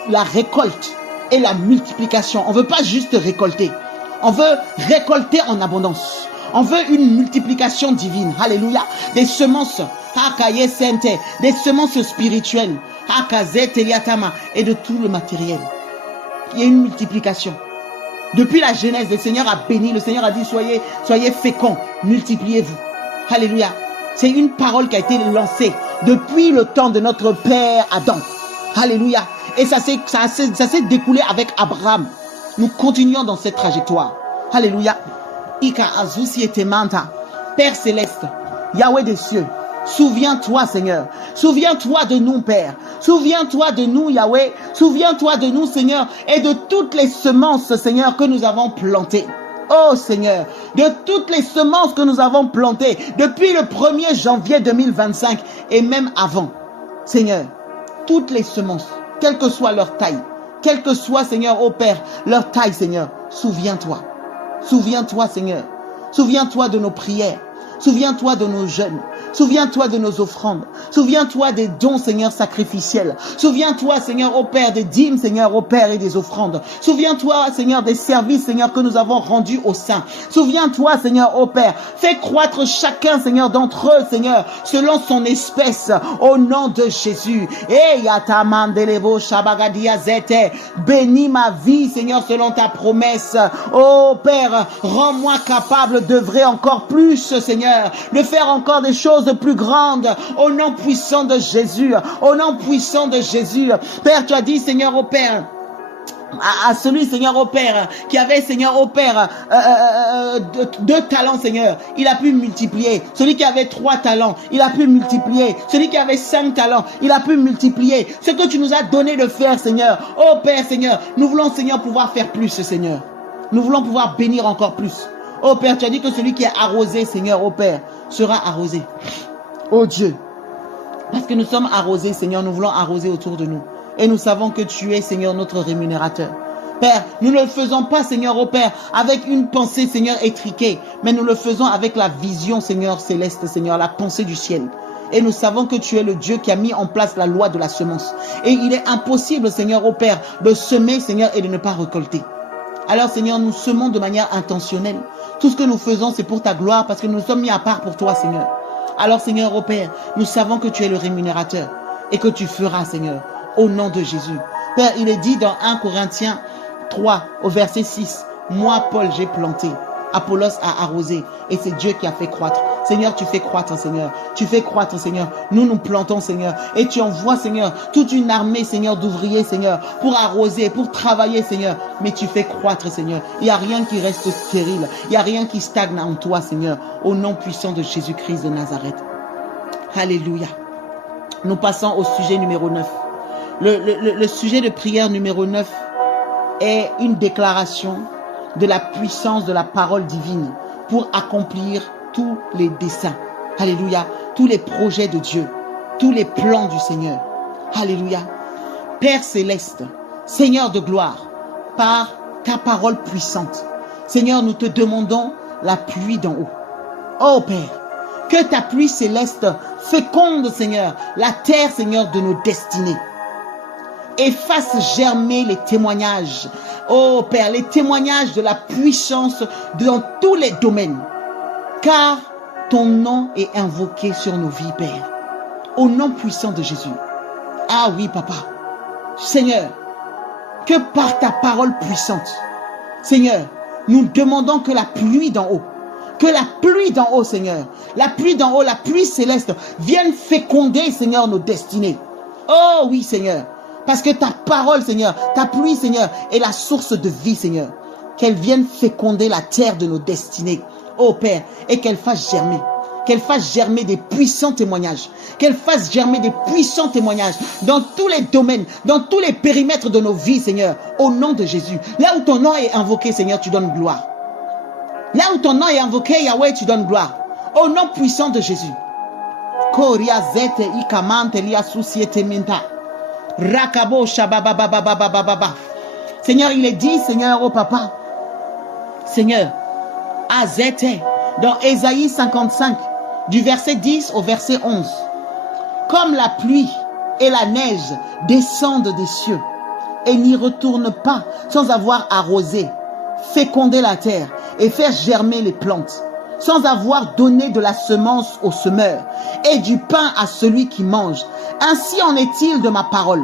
La récolte et la multiplication. On ne veut pas juste récolter. On veut récolter en abondance. On veut une multiplication divine. Alléluia. Des semences. Des semences spirituelles. Et de tout le matériel. Il y a une multiplication. Depuis la Genèse, le Seigneur a béni, le Seigneur a dit soyez féconds, multipliez-vous. Alléluia. C'est une parole qui a été lancée depuis le temps de notre père Adam. Alléluia. Et ça s'est découlé avec Abraham. Nous continuons dans cette trajectoire. Alléluia. Ika azusi etemanta. Père céleste, Yahweh des cieux, souviens-toi, Seigneur. Souviens-toi de nous, Père. Souviens-toi de nous, Yahweh. Souviens-toi de nous, Seigneur, et de toutes les semences, Seigneur, que nous avons plantées. Oh, Seigneur, de toutes les semences que nous avons plantées depuis le 1er janvier 2025 et même avant. Seigneur, toutes les semences, quelle que soit leur taille, quelle que soit, Seigneur, oh Père, leur taille, Seigneur, souviens-toi. Souviens-toi, Seigneur. Souviens-toi de nos prières. Souviens-toi de nos jeûnes. Souviens-toi de nos offrandes. Souviens-toi des dons, Seigneur, sacrificiels. Souviens-toi, Seigneur, ô Père, des dîmes, Seigneur, ô Père, et des offrandes. Souviens-toi, Seigneur, des services, Seigneur, que nous avons rendus au sein. Souviens-toi, Seigneur, ô Père. Fais croître chacun, Seigneur, d'entre eux, Seigneur, selon son espèce, au nom de Jésus. Bénis ma vie, Seigneur, selon ta promesse. Ô Père, rends-moi capable d'œuvrer encore plus, Seigneur, de faire encore des choses plus grandes, au nom puissant de Jésus, au nom puissant de Jésus. Père, tu as dit, Seigneur, ô Père, à celui, Seigneur, ô Père, qui avait, Seigneur, ô Père, 2 talents, Seigneur, il a pu multiplier. Celui qui avait 3 talents, il a pu multiplier. Celui qui avait 5 talents, il a pu multiplier. Ce que tu nous as donné de faire, Seigneur, ô Père, Seigneur, nous voulons, Seigneur, pouvoir faire plus, Seigneur. Nous voulons pouvoir bénir encore plus. Ô Père, tu as dit que celui qui est arrosé, Seigneur, ô Père, sera arrosé. Ô Dieu, parce que nous sommes arrosés, Seigneur, nous voulons arroser autour de nous. Et nous savons que tu es, Seigneur, notre rémunérateur. Père, nous ne le faisons pas, Seigneur, ô Père, avec une pensée, Seigneur, étriquée, mais nous le faisons avec la vision, Seigneur, céleste, Seigneur, la pensée du ciel. Et nous savons que tu es le Dieu qui a mis en place la loi de la semence. Et il est impossible, Seigneur, ô Père, de semer, Seigneur, et de ne pas récolter. Alors, Seigneur, nous semons de manière intentionnelle. Tout ce que nous faisons, c'est pour ta gloire, parce que nous sommes mis à part pour toi, Seigneur. Alors, Seigneur, ô Père, nous savons que tu es le rémunérateur et que tu feras, Seigneur, au nom de Jésus. Père, il est dit dans 1 Corinthiens 3, au verset 6, « Moi, Paul, j'ai planté, Apollos a arrosé, et c'est Dieu qui a fait croître. » Seigneur, tu fais croître, Seigneur. Tu fais croître, Seigneur. Nous, nous plantons, Seigneur. Et tu envoies, Seigneur, toute une armée, Seigneur, d'ouvriers, Seigneur, pour arroser, pour travailler, Seigneur. Mais tu fais croître, Seigneur. Il n'y a rien qui reste stérile. Il n'y a rien qui stagne en toi, Seigneur. Au nom puissant de Jésus-Christ de Nazareth. Alléluia. Nous passons au sujet numéro 9. Le sujet de prière numéro 9 est une déclaration de la puissance de la parole divine pour accomplir tous les desseins. Alléluia. Tous les projets de Dieu. Tous les plans du Seigneur. Alléluia. Père céleste, Seigneur de gloire, par ta parole puissante, Seigneur, nous te demandons la pluie d'en haut. Oh Père, Que ta pluie céleste féconde, Seigneur, la terre, Seigneur, de nos destinées. Et fasse germer les témoignages. Oh Père, les témoignages de la puissance dans tous les domaines. Car ton nom est invoqué sur nos vies, Père. Au nom puissant de Jésus. Ah oui, Papa. Seigneur, que par ta parole puissante, Seigneur, nous demandons que la pluie d'en haut, Seigneur, la pluie d'en haut, la pluie céleste, vienne féconder, Seigneur, nos destinées. Oh oui, Seigneur, parce que ta parole, Seigneur, ta pluie, Seigneur, est la source de vie, Seigneur. Qu'elle vienne féconder la terre de nos destinées, oh Père, et qu'elle fasse germer des puissants témoignages, dans tous les domaines, dans tous les périmètres de nos vies, Seigneur, au nom de Jésus. Là où ton nom est invoqué, Seigneur, tu donnes gloire. Là où ton nom est invoqué, Yahweh, tu donnes gloire. Au nom puissant de Jésus. Seigneur, il est dit, Seigneur, oh Papa, Seigneur, Azete, dans Ésaïe 55, du verset 10 au verset 11. Comme la pluie et la neige descendent des cieux et n'y retournent pas sans avoir arrosé, fécondé la terre et faire germer les plantes, sans avoir donné de la semence au semeur et du pain à celui qui mange. Ainsi en est-il de ma parole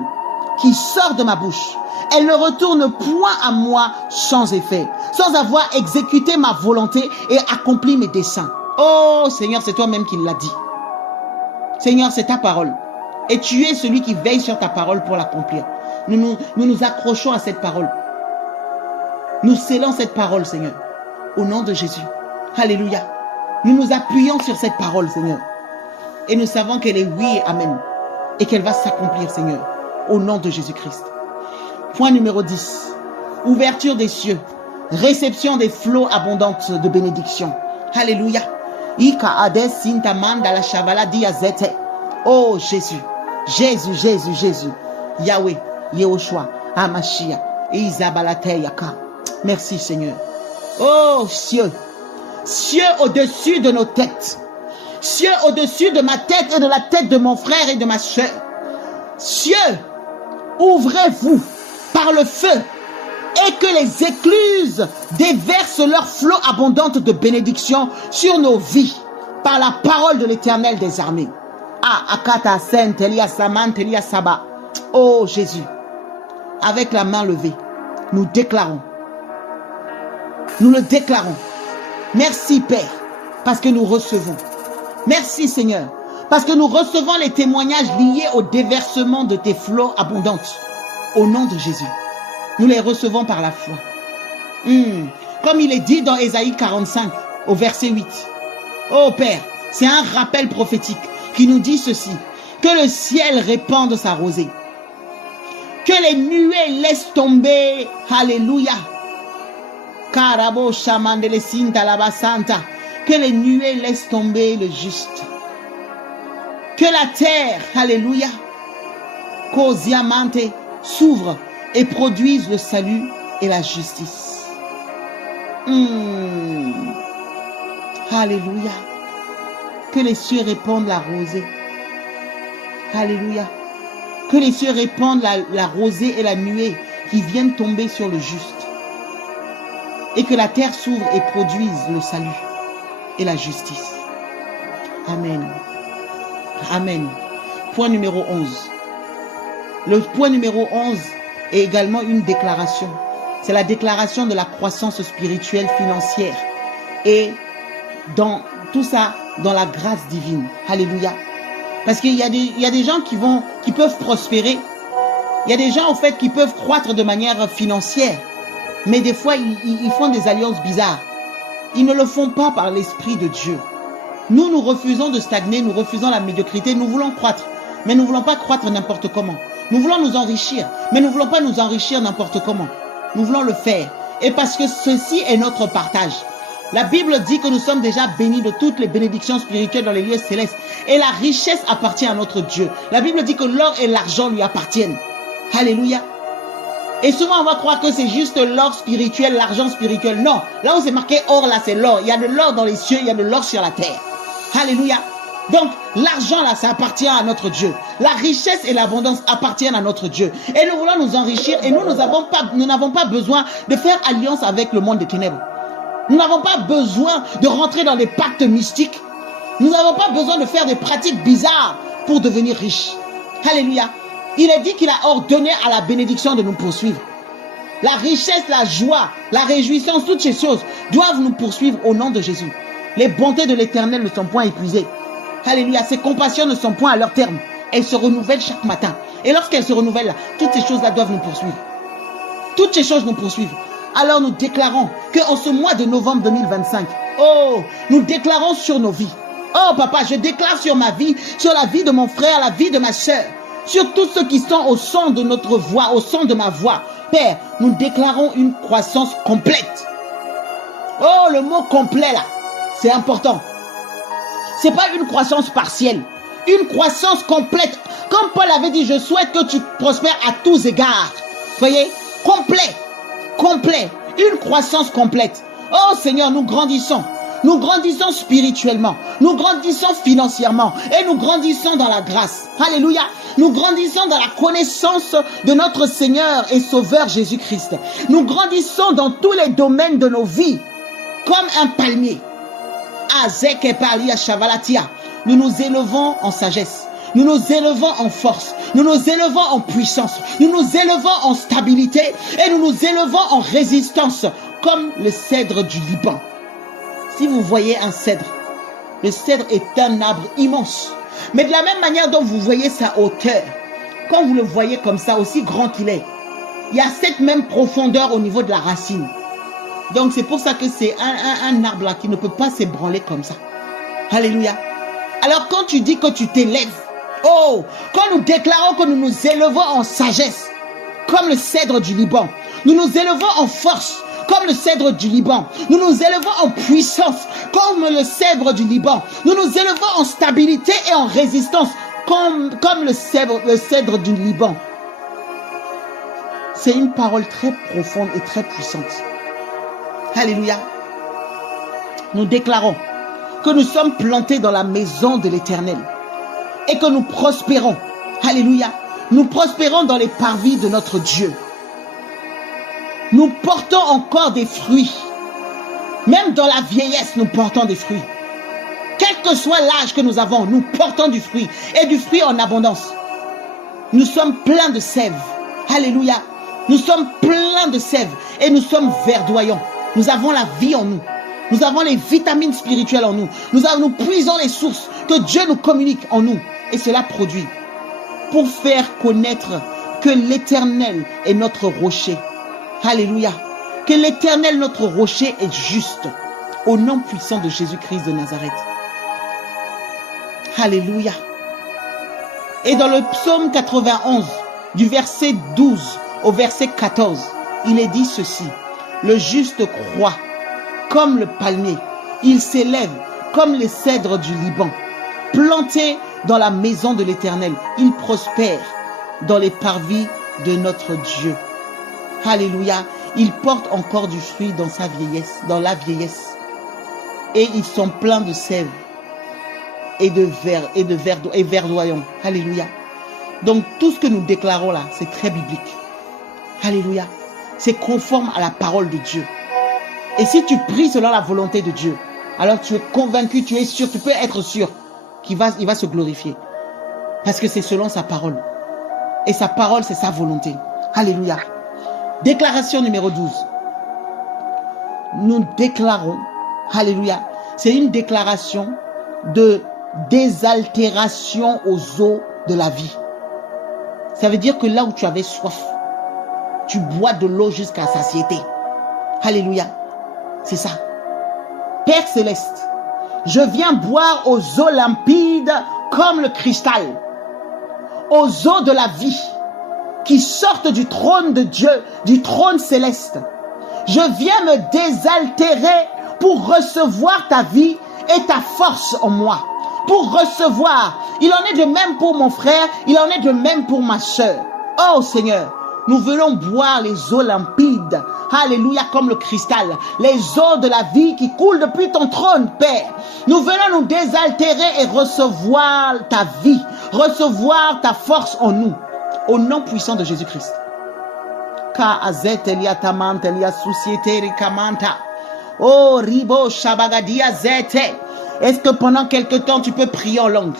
qui sort de ma bouche. Elle ne retourne point à moi sans effet, sans avoir exécuté ma volonté et accompli mes desseins. Oh Seigneur, c'est toi-même qui l'as dit. Seigneur, c'est ta parole. Et tu es celui qui veille sur ta parole pour l'accomplir. Nous nous accrochons à cette parole. Nous scellons cette parole, Seigneur. Au nom de Jésus. Alléluia. Nous nous appuyons sur cette parole, Seigneur. Et nous savons qu'elle est oui et amen. Et qu'elle va s'accomplir, Seigneur. Au nom de Jésus-Christ. Point numéro 10. Ouverture des cieux. Réception des flots abondantes de bénédiction. Alléluia. Oh Jésus. Jésus, Jésus, Jésus. Yahweh, Yehoshua, Amashia, Isabalateyaka. Merci Seigneur. Oh cieux. Cieux au-dessus de nos têtes. Cieux au-dessus de ma tête et de la tête de mon frère et de ma soeur. Cieux, ouvrez-vous par le feu et que les écluses déversent leurs flots abondantes de bénédiction sur nos vies par la parole de l'Éternel des armées. Ah, Akata Sainte, Elia Samant, Elia Saba. Oh Jésus, avec la main levée, nous déclarons. Nous le déclarons. Merci Père, parce que nous recevons. Merci Seigneur, parce que nous recevons les témoignages liés au déversement de tes flots abondantes. Au nom de Jésus, nous les recevons par la foi. Comme il est dit dans Ésaïe 45, au verset 8. Oh Père, c'est un rappel prophétique qui nous dit ceci. Que le ciel répande sa rosée. Que les nuées laissent tomber. Alléluia. Karabo Shamandele Sinta Labasanta. Que les nuées laissent tomber le juste. Que la terre, alléluia, Kosiamante, s'ouvre et produise le salut et la justice. Alléluia. Que les cieux répandent la rosée. Alléluia. Que les cieux répandent la rosée et la nuée qui viennent tomber sur le juste. Et que la terre s'ouvre et produise le salut et la justice. Amen. Amen. Point numéro 11. Le point numéro 11 est également une déclaration. C'est la déclaration de la croissance spirituelle, financière. Et dans tout ça, dans la grâce divine. Alléluia. Parce qu'il y a des gens qui peuvent prospérer. Il y a des gens, en fait, qui peuvent croître de manière financière. Mais des fois, ils font des alliances bizarres. Ils ne le font pas par l'Esprit de Dieu. Nous refusons de stagner, nous refusons la médiocrité. Nous voulons croître, mais nous ne voulons pas croître n'importe comment. Nous voulons nous enrichir, mais nous ne voulons pas nous enrichir n'importe comment. Nous voulons le faire. Et parce que ceci est notre partage. La Bible dit que nous sommes déjà bénis de toutes les bénédictions spirituelles dans les lieux célestes. Et la richesse appartient à notre Dieu. La Bible dit que l'or et l'argent lui appartiennent. Alléluia. Et souvent, on va croire que c'est juste l'or spirituel, l'argent spirituel. Non, là où c'est marqué or, là, c'est l'or. Il y a de l'or dans les cieux, il y a de l'or sur la terre. Alléluia. Donc, l'argent là, ça appartient à notre Dieu. La richesse et l'abondance appartiennent à notre Dieu. Et nous voulons nous enrichir et nous n'avons pas besoin de faire alliance avec le monde des ténèbres. Nous n'avons pas besoin de rentrer dans des pactes mystiques. Nous n'avons pas besoin de faire des pratiques bizarres pour devenir riches. Alléluia. Il est dit qu'il a ordonné à la bénédiction de nous poursuivre. La richesse, la joie, la réjouissance, toutes ces choses doivent nous poursuivre au nom de Jésus. Les bontés de l'Éternel ne sont point épuisées. Alléluia. Ses compassions ne sont point à leur terme. Elles se renouvellent chaque matin. Et lorsqu'elles se renouvellent, là, toutes ces choses-là doivent nous poursuivre. Toutes ces choses nous poursuivent. Alors nous déclarons qu'en ce mois de novembre 2025, nous déclarons sur nos vies. Oh papa, je déclare sur ma vie, sur la vie de mon frère, la vie de ma soeur, sur tous ceux qui sont au son de notre voix, au son de ma voix. Père, nous déclarons une croissance complète. Oh, le mot complet là, c'est important. Ce n'est pas une croissance partielle, une croissance complète. Comme Paul avait dit, je souhaite que tu prospères à tous égards. Voyez, complet, une croissance complète. Oh Seigneur, nous grandissons spirituellement, nous grandissons financièrement et nous grandissons dans la grâce. Alléluia. Nous grandissons dans la connaissance de notre Seigneur et Sauveur Jésus-Christ. Nous grandissons dans tous les domaines de nos vies comme un palmier. Nous nous élevons en sagesse. Nous nous élevons en force, nous nous élevons en puissance, nous nous élevons en stabilité et nous nous élevons en résistance comme le cèdre du Liban. Si vous voyez un cèdre, le cèdre est un arbre immense. Mais de la même manière dont vous voyez sa hauteur, quand vous le voyez comme ça, aussi grand qu'il est, il y a cette même profondeur au niveau de la racine. Donc c'est pour ça que c'est un arbre là qui ne peut pas s'ébranler comme ça. Alléluia. Alors quand tu dis que tu t'élèves, quand nous déclarons que nous nous élevons en sagesse, comme le cèdre du Liban, nous nous élevons en force, comme le cèdre du Liban, nous nous élevons en puissance, comme le cèdre du Liban, nous nous élevons en stabilité et en résistance, comme le cèdre du Liban. C'est une parole très profonde et très puissante. Alléluia. Nous déclarons que nous sommes plantés dans la maison de l'Éternel et que nous prospérons. Alléluia. Nous prospérons dans les parvis de notre Dieu. Nous portons encore des fruits. Même dans la vieillesse, nous portons des fruits. Quel que soit l'âge que nous avons, nous portons du fruit et du fruit en abondance. Nous sommes pleins de sève. Alléluia. Nous sommes pleins de sève et nous sommes verdoyants. Nous avons la vie en nous. Nous avons les vitamines spirituelles en nous. Nous puisons les sources que Dieu nous communique en nous. Et cela produit pour faire connaître que l'Éternel est notre rocher. Alléluia. Que l'Éternel, notre rocher, est juste. Au nom puissant de Jésus-Christ de Nazareth. Alléluia. Et dans le psaume 91, du verset 12 au verset 14, il est dit ceci. Le juste croît comme le palmier. Il s'élève comme les cèdres du Liban. Planté dans la maison de l'Éternel, il prospère dans les parvis de notre Dieu. Alléluia. Il porte encore du fruit dans sa vieillesse, dans la vieillesse. Et ils sont pleins de sève et de verdoyants. Alléluia. Donc tout ce que nous déclarons là, c'est très biblique. Alléluia. C'est conforme à la parole de Dieu. Et si tu pries selon la volonté de Dieu, alors tu es convaincu, tu es sûr, tu peux être sûr qu'il va se glorifier. Parce que c'est selon sa parole. Et sa parole, c'est sa volonté. Alléluia. Déclaration numéro 12. Nous déclarons, alléluia, c'est une déclaration de désaltération aux eaux de la vie. Ça veut dire que là où tu avais soif, tu bois de l'eau jusqu'à satiété. Alléluia. C'est ça. Père céleste, je viens boire aux eaux limpides comme le cristal, aux eaux de la vie qui sortent du trône de Dieu, du trône céleste. Je viens me désaltérer pour recevoir ta vie et ta force en moi. Pour recevoir. Il en est de même pour mon frère, il en est de même pour ma soeur. Oh Seigneur, Nous voulons boire les eaux limpides. Alléluia, comme le cristal. Les eaux de la vie qui coulent depuis ton trône, Père. Nous voulons nous désaltérer et recevoir ta vie. Recevoir ta force en nous. Au nom puissant de Jésus-Christ. Ka azet elia tamant elia société rikamanta. Oh, ribo shabagadia zete. Est-ce que pendant quelque temps tu peux prier en langue?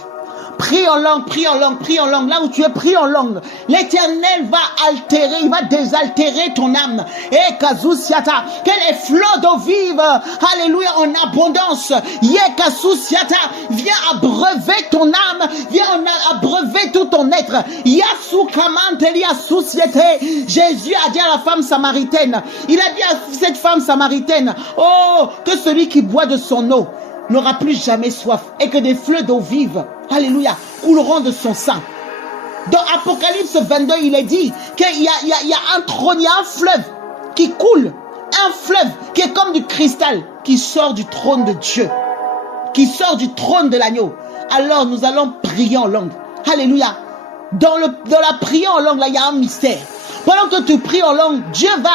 Prie en langue, prie en langue, prie en langue. Là où tu es, prie en langue. L'Éternel va altérer, il va désaltérer ton âme. Et Kazusiata, qu'elle est flot d'eau vive. Alléluia, en abondance. Ye Kazusiata, viens abreuver ton âme, viens abreuver tout ton être. Yasukamantelia société. Jésus a dit à la femme samaritaine, il a dit à cette femme samaritaine, oh, que celui qui boit de son eau n'aura plus jamais soif et que des fleuves d'eau vive, alléluia, couleront de son sein. Dans Apocalypse 22, il est dit qu'il y a un trône, il y a un fleuve qui coule, un fleuve qui est comme du cristal, qui sort du trône de Dieu, qui sort du trône de l'agneau. Alors nous allons prier en langue, alléluia. Dans la prière en langue, là, il y a un mystère. Pendant que tu pries en langue, Dieu va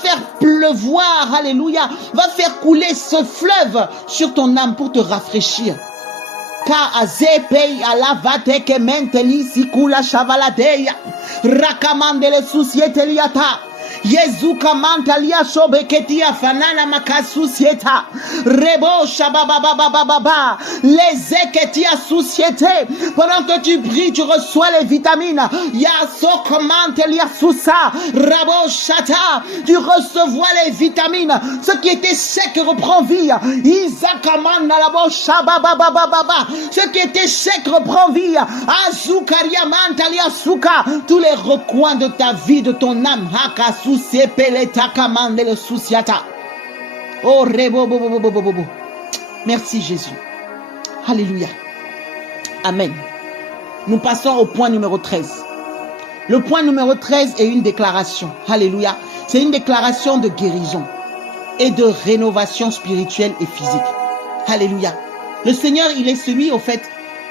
faire pleuvoir, alléluia, va faire couler ce fleuve sur ton âme pour te rafraîchir. Ka azepei alavate ke menteli sikula shavaladeya rakamandele susieteliata. Yezu kamantalia shobeketia fanana makasusieta rebo shabababababa les eketia société. Pendant que tu pries, tu reçois les vitamines. Yaso kamantalia susa rabo shata, tu recevras les vitamines. Ce qui était sec reprend vie. Isakamana labo shabababababa, ce qui était sec reprend vie. Azukaria mantalia suka, tous les recoins de ta vie, de ton âme. Hakasu oh, merci Jésus. Alléluia. Amen. Nous passons au point numéro 13. Le point numéro 13 est une déclaration. Alléluia. C'est une déclaration de guérison et de rénovation spirituelle et physique. Alléluia. Le Seigneur, il est celui, au fait,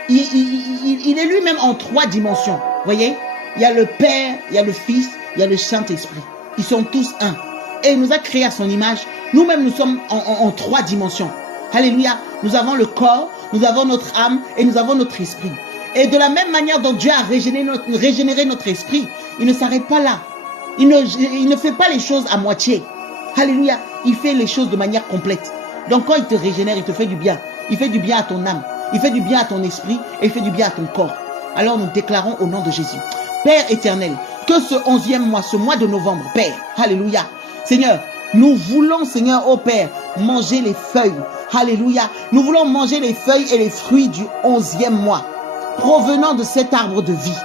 il est lui-même en 3 dimensions. Voyez, il y a le Père, il y a le Fils, il y a le Saint-Esprit. Ils sont tous un. Et il nous a créés à son image. Nous-mêmes, nous sommes en 3 dimensions. Alléluia. Nous avons le corps, nous avons notre âme et nous avons notre esprit. Et de la même manière dont Dieu a régénéré notre esprit, il ne s'arrête pas là. Il ne fait pas les choses à moitié. Alléluia. Il fait les choses de manière complète. Donc quand il te régénère, il te fait du bien. Il fait du bien à ton âme. Il fait du bien à ton esprit et il fait du bien à ton corps. Alors nous déclarons au nom de Jésus. Père éternel, que ce 11e mois, ce mois de novembre, Père, alléluia, Seigneur, nous voulons, Seigneur, oh Père, manger les feuilles, alléluia, nous voulons manger les feuilles et les fruits du 11e mois, provenant de cet arbre de vie,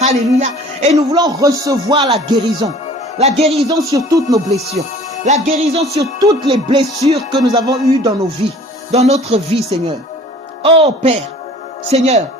alléluia, et nous voulons recevoir la guérison sur toutes nos blessures, la guérison sur toutes les blessures que nous avons eues dans nos vies, dans notre vie, Seigneur. Oh Père, Seigneur,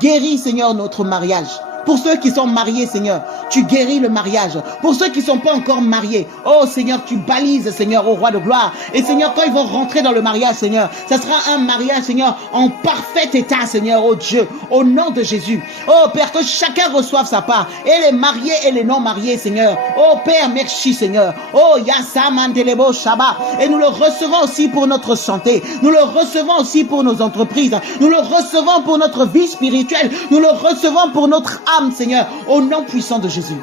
guéris, Seigneur, notre mariage. Pour ceux qui sont mariés, Seigneur, tu guéris le mariage. Pour ceux qui ne sont pas encore mariés, oh Seigneur, tu balises, Seigneur, au roi de gloire. Et Seigneur, quand ils vont rentrer dans le mariage, Seigneur, ça sera un mariage, Seigneur, en parfait état, Seigneur, oh Dieu, au nom de Jésus. Oh Père, que chacun reçoive sa part, et les mariés et les non mariés, Seigneur. Oh Père, merci, Seigneur. Oh Yassa Mandelebo Shaba. Et nous le recevons aussi pour notre santé. Nous le recevons aussi pour nos entreprises. Nous le recevons pour notre vie spirituelle. Nous le recevons pour notre âme, Seigneur, au nom puissant de Jésus.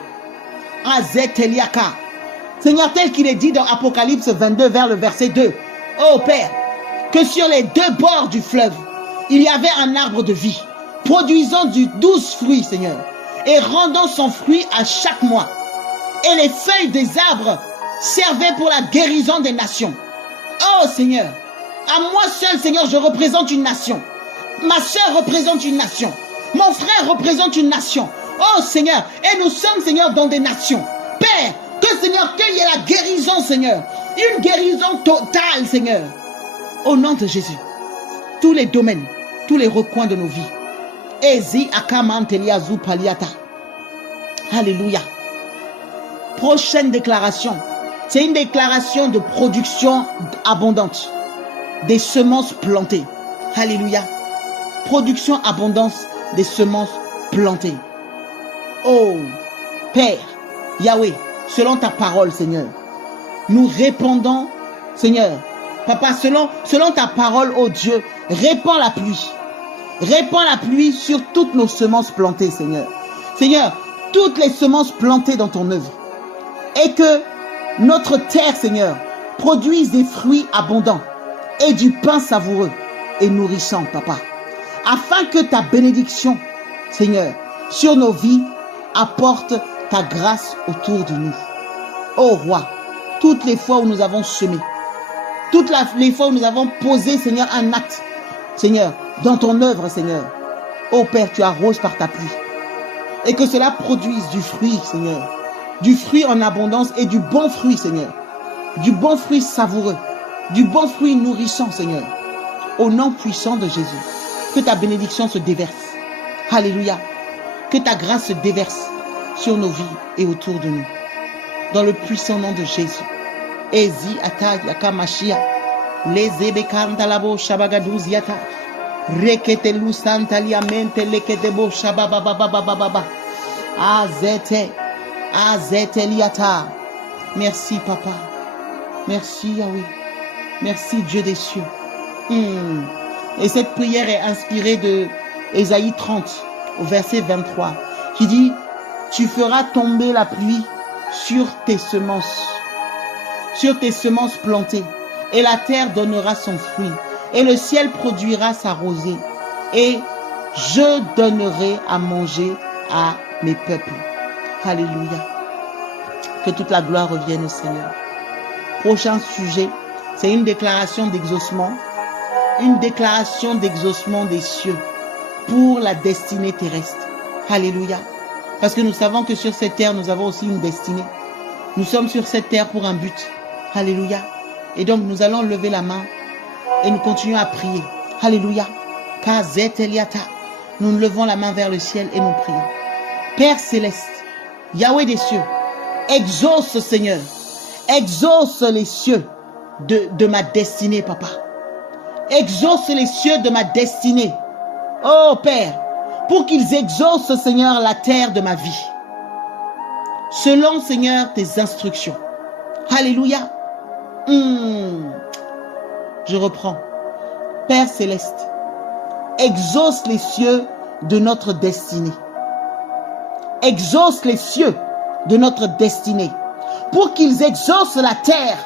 Azeteliaka. Seigneur, tel qu'il est dit dans Apocalypse 22 vers le verset 2. Oh Père, que sur les 2 bords du fleuve, il y avait un arbre de vie, produisant du 12 fruits, Seigneur, et rendant son fruit à chaque mois. Et les feuilles des arbres servaient pour la guérison des nations. Oh Seigneur, à moi seul, Seigneur, je représente une nation. Ma soeur représente une nation. Mon frère représente une nation. Oh Seigneur, et nous sommes, Seigneur, dans des nations. Père, que Seigneur, qu'il y ait la guérison, Seigneur. Une guérison totale, Seigneur. Au nom de Jésus. Tous les domaines, tous les recoins de nos vies. Ezi akamantelia zupaliata. Alléluia. Prochaine déclaration. C'est une déclaration de production abondante. Des semences plantées. Alléluia. Production abondance des semences plantées. Oh, Père, Yahweh, selon ta parole, Seigneur, nous répandons, Seigneur, Papa, selon ta parole, oh Dieu, répands la pluie. Répands la pluie sur toutes nos semences plantées, Seigneur. Seigneur, toutes les semences plantées dans ton œuvre. Et que notre terre, Seigneur, produise des fruits abondants et du pain savoureux et nourrissant, Papa. Afin que ta bénédiction, Seigneur, sur nos vies, apporte ta grâce autour de nous. Ô Roi, toutes les fois où nous avons semé, toutes les fois où nous avons posé, Seigneur, un acte, Seigneur, dans ton œuvre, Seigneur. Ô Père, tu arroses par ta pluie. Et que cela produise du fruit, Seigneur. Du fruit en abondance et du bon fruit, Seigneur. Du bon fruit savoureux. Du bon fruit nourrissant, Seigneur. Au nom puissant de Jésus. Que ta bénédiction se déverse. Alléluia. Que ta grâce se déverse sur nos vies et autour de nous. Dans le puissant nom de Jésus. Ezi ata yaka mashia. Les ebekantalabo shabagaduziata. Reketelu santalia mente leketebo shababababababa. Azete. Azete liata. Merci Papa. Merci Yahweh. Merci Dieu des cieux. Et cette prière est inspirée de Ésaïe 30 au verset 23 qui dit: tu feras tomber la pluie sur tes semences plantées, et la terre donnera son fruit, et le ciel produira sa rosée, et je donnerai à manger à mes peuples. Alléluia. Que toute la gloire revienne au Seigneur. Prochain sujet, c'est une déclaration d'exaucement. Une déclaration d'exaucement des cieux pour la destinée terrestre. Alléluia. Parce que nous savons que sur cette terre, nous avons aussi une destinée. Nous sommes sur cette terre pour un but. Alléluia. Et donc, nous allons lever la main et nous continuons à prier. Alléluia. Nous levons la main vers le ciel et nous prions. Père céleste, Yahweh des cieux, exauce, Seigneur. Exauce les cieux de ma destinée, Papa. Exauce les cieux de ma destinée. Oh Père, pour qu'ils exaucent, Seigneur, la terre de ma vie. Selon, Seigneur, tes instructions. Alléluia. Je reprends. Père céleste, exauce les cieux de notre destinée. Exauce les cieux de notre destinée. Pour qu'ils exaucent la terre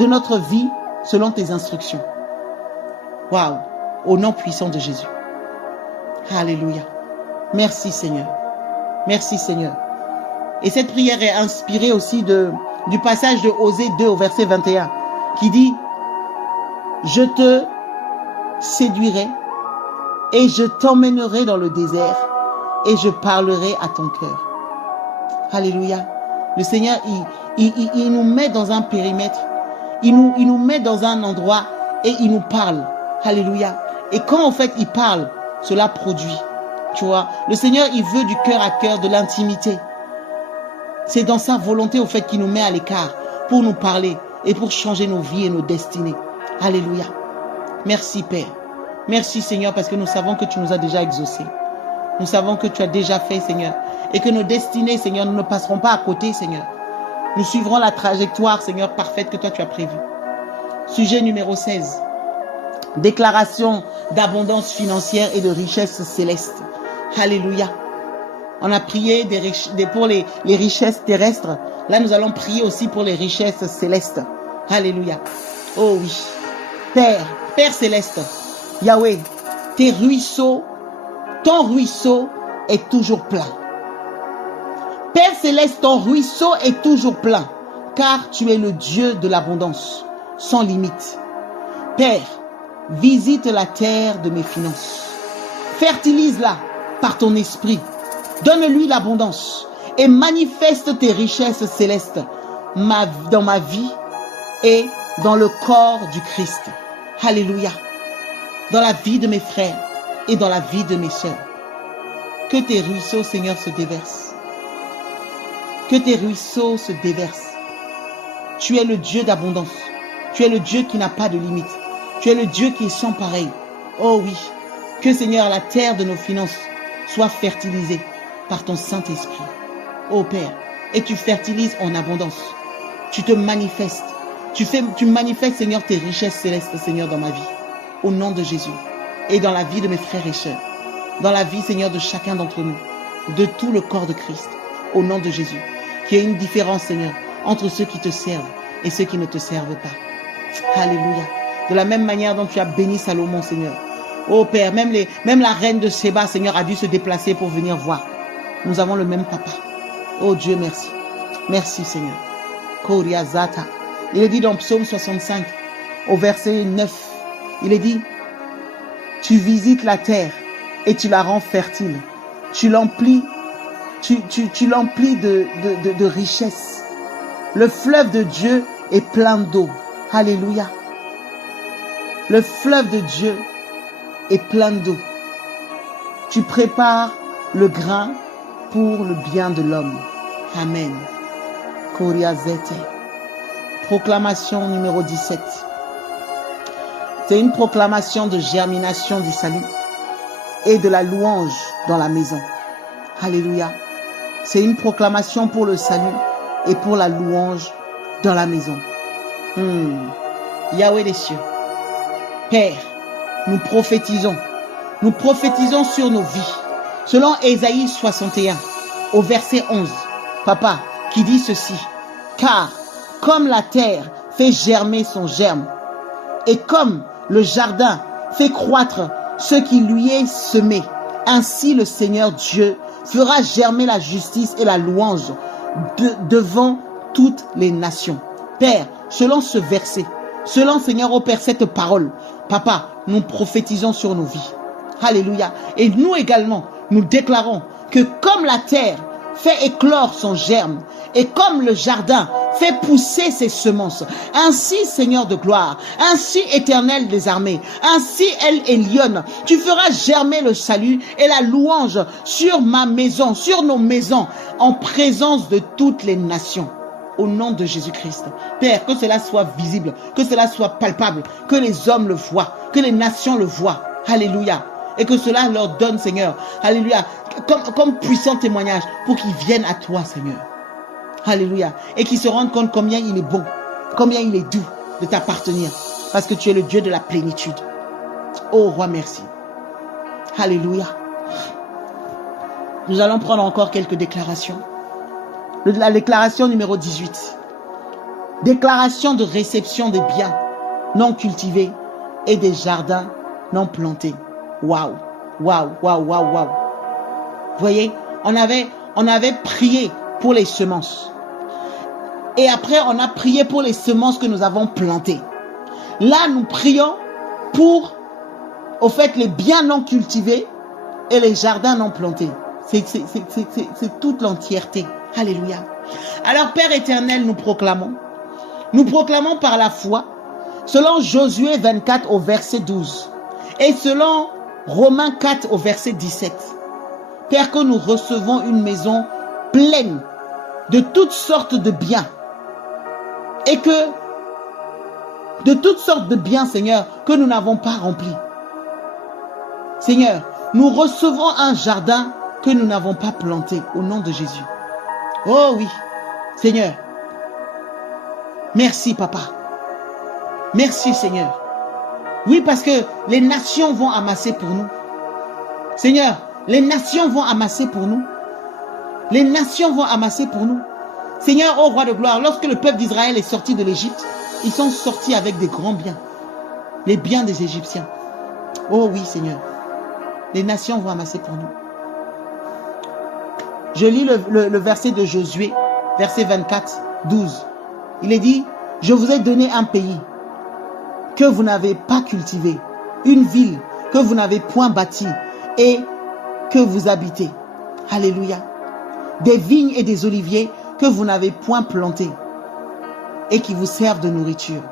de notre vie selon tes instructions. Waouh, au nom puissant de Jésus. Alléluia. Merci Seigneur. Merci Seigneur. Et cette prière est inspirée aussi du passage de Osée 2 au verset 21 qui dit: je te séduirai et je t'emmènerai dans le désert et je parlerai à ton cœur. Alléluia. Le Seigneur, il nous met dans un périmètre, il nous met dans un endroit et il nous parle. Alléluia. Et quand en fait il parle, cela produit. Tu vois, le Seigneur, il veut du cœur à cœur, de l'intimité. C'est dans sa volonté au fait qu'il nous met à l'écart pour nous parler et pour changer nos vies et nos destinées. Alléluia. Merci Père. Merci Seigneur, parce que nous savons que tu nous as déjà exaucés. Nous savons que tu as déjà fait, Seigneur. Et que nos destinées, Seigneur, nous ne passerons pas à côté, Seigneur. Nous suivrons la trajectoire, Seigneur, parfaite que toi tu as prévue. Sujet numéro 16. Déclaration d'abondance financière et de richesse céleste. Alléluia. On a prié pour les richesses terrestres. Là, nous allons prier aussi pour les richesses célestes. Alléluia. Oh oui. Père céleste, Yahweh, ton ruisseau est toujours plein. Père céleste, ton ruisseau est toujours plein, car tu es le Dieu de l'abondance, sans limite. Père, visite la terre de mes finances. Fertilise-la par ton esprit. Donne-lui l'abondance et manifeste tes richesses célestes dans ma vie et dans le corps du Christ. Alléluia. Dans la vie de mes frères et dans la vie de mes sœurs. Que tes ruisseaux, Seigneur, se déversent. Que tes ruisseaux se déversent. Tu es le Dieu d'abondance. Tu es le Dieu qui n'a pas de limite. Tu es le Dieu qui est sans pareil. Oh oui. Que, Seigneur, la terre de nos finances soit fertilisée par ton Saint-Esprit. ô Père, et tu fertilises en abondance. Tu te manifestes. Tu manifestes, Seigneur, tes richesses célestes, Seigneur, dans ma vie. Au nom de Jésus. Et dans la vie de mes frères et sœurs. Dans la vie, Seigneur, de chacun d'entre nous. De tout le corps de Christ. Au nom de Jésus. Qu'il y ait une différence, Seigneur, entre ceux qui te servent et ceux qui ne te servent pas. Alléluia. De la même manière dont tu as béni Salomon, Seigneur. Oh Père, même la reine de Séba, Seigneur, a dû se déplacer pour venir voir. Nous avons le même papa. Oh Dieu, merci. Merci, Seigneur. Koria Zata. Il est dit dans Psaume 65, au verset 9, il est dit, tu visites la terre et tu la rends fertile. Tu l'emplis de richesses. Le fleuve de Dieu est plein d'eau. Alléluia. Le fleuve de Dieu est plein d'eau. Tu prépares le grain pour le bien de l'homme. Amen. Koria Zete. Proclamation numéro 17. C'est une proclamation de germination du salut et de la louange dans la maison. Alléluia. C'est une proclamation pour le salut et pour la louange dans la maison. Yahweh des cieux. Père, nous prophétisons. Nous prophétisons sur nos vies. Selon Ésaïe 61, au verset 11. Papa, qui dit ceci. Car, comme la terre fait germer son germe, et comme le jardin fait croître ce qui lui est semé, ainsi le Seigneur Dieu fera germer la justice et la louange devant toutes les nations. Père, selon ce verset, selon Seigneur, ô Père, cette parole, Papa, nous prophétisons sur nos vies. Alléluia. Et nous également, nous déclarons que comme la terre fait éclore son germe, et comme le jardin fait pousser ses semences, ainsi, Seigneur de gloire, ainsi, Éternel des armées, ainsi, El Elyon, tu feras germer le salut et la louange sur ma maison, sur nos maisons, en présence de toutes les nations. Au nom de Jésus-Christ. Père, que cela soit visible, que cela soit palpable, que les hommes le voient, que les nations le voient. Alléluia. Et que cela leur donne, Seigneur, alléluia, comme puissant témoignage pour qu'ils viennent à toi, Seigneur. Alléluia. Et qu'ils se rendent compte combien il est bon, combien il est doux de t'appartenir. Parce que tu es le Dieu de la plénitude. Oh, roi, merci. Alléluia. Nous allons prendre encore quelques déclarations. La déclaration numéro 18. Déclaration de réception des biens non cultivés et des jardins non plantés. Waouh, waouh, waouh, waouh, waouh. Vous voyez, on avait prié pour les semences. Et après, on a prié pour les semences que nous avons plantées. Là, nous prions pour, au fait, les biens non cultivés et les jardins non plantés. C'est toute l'entièreté. Alléluia. Alors, Père éternel, nous proclamons par la foi, selon Josué 24 au verset 12, et selon Romains 4 au verset 17, Père, que nous recevons une maison pleine de toutes sortes de biens, et que de toutes sortes de biens, Seigneur, que nous n'avons pas remplis. Seigneur, nous recevons un jardin que nous n'avons pas planté, au nom de Jésus. Oh oui, Seigneur. Merci, Papa. Merci, Seigneur. Oui, parce que les nations vont amasser pour nous. Seigneur, les nations vont amasser pour nous. Les nations vont amasser pour nous. Seigneur, ô roi de gloire, lorsque le peuple d'Israël est sorti de l'Égypte, ils sont sortis avec des grands biens. Les biens des Égyptiens. Oh oui, Seigneur. Les nations vont amasser pour nous. Je lis le verset de Josué, verset 24, 12. Il est dit, je vous ai donné un pays que vous n'avez pas cultivé, une ville que vous n'avez point bâtie et que vous habitez. Alléluia. Des vignes et des oliviers que vous n'avez point plantés et qui vous servent de nourriture.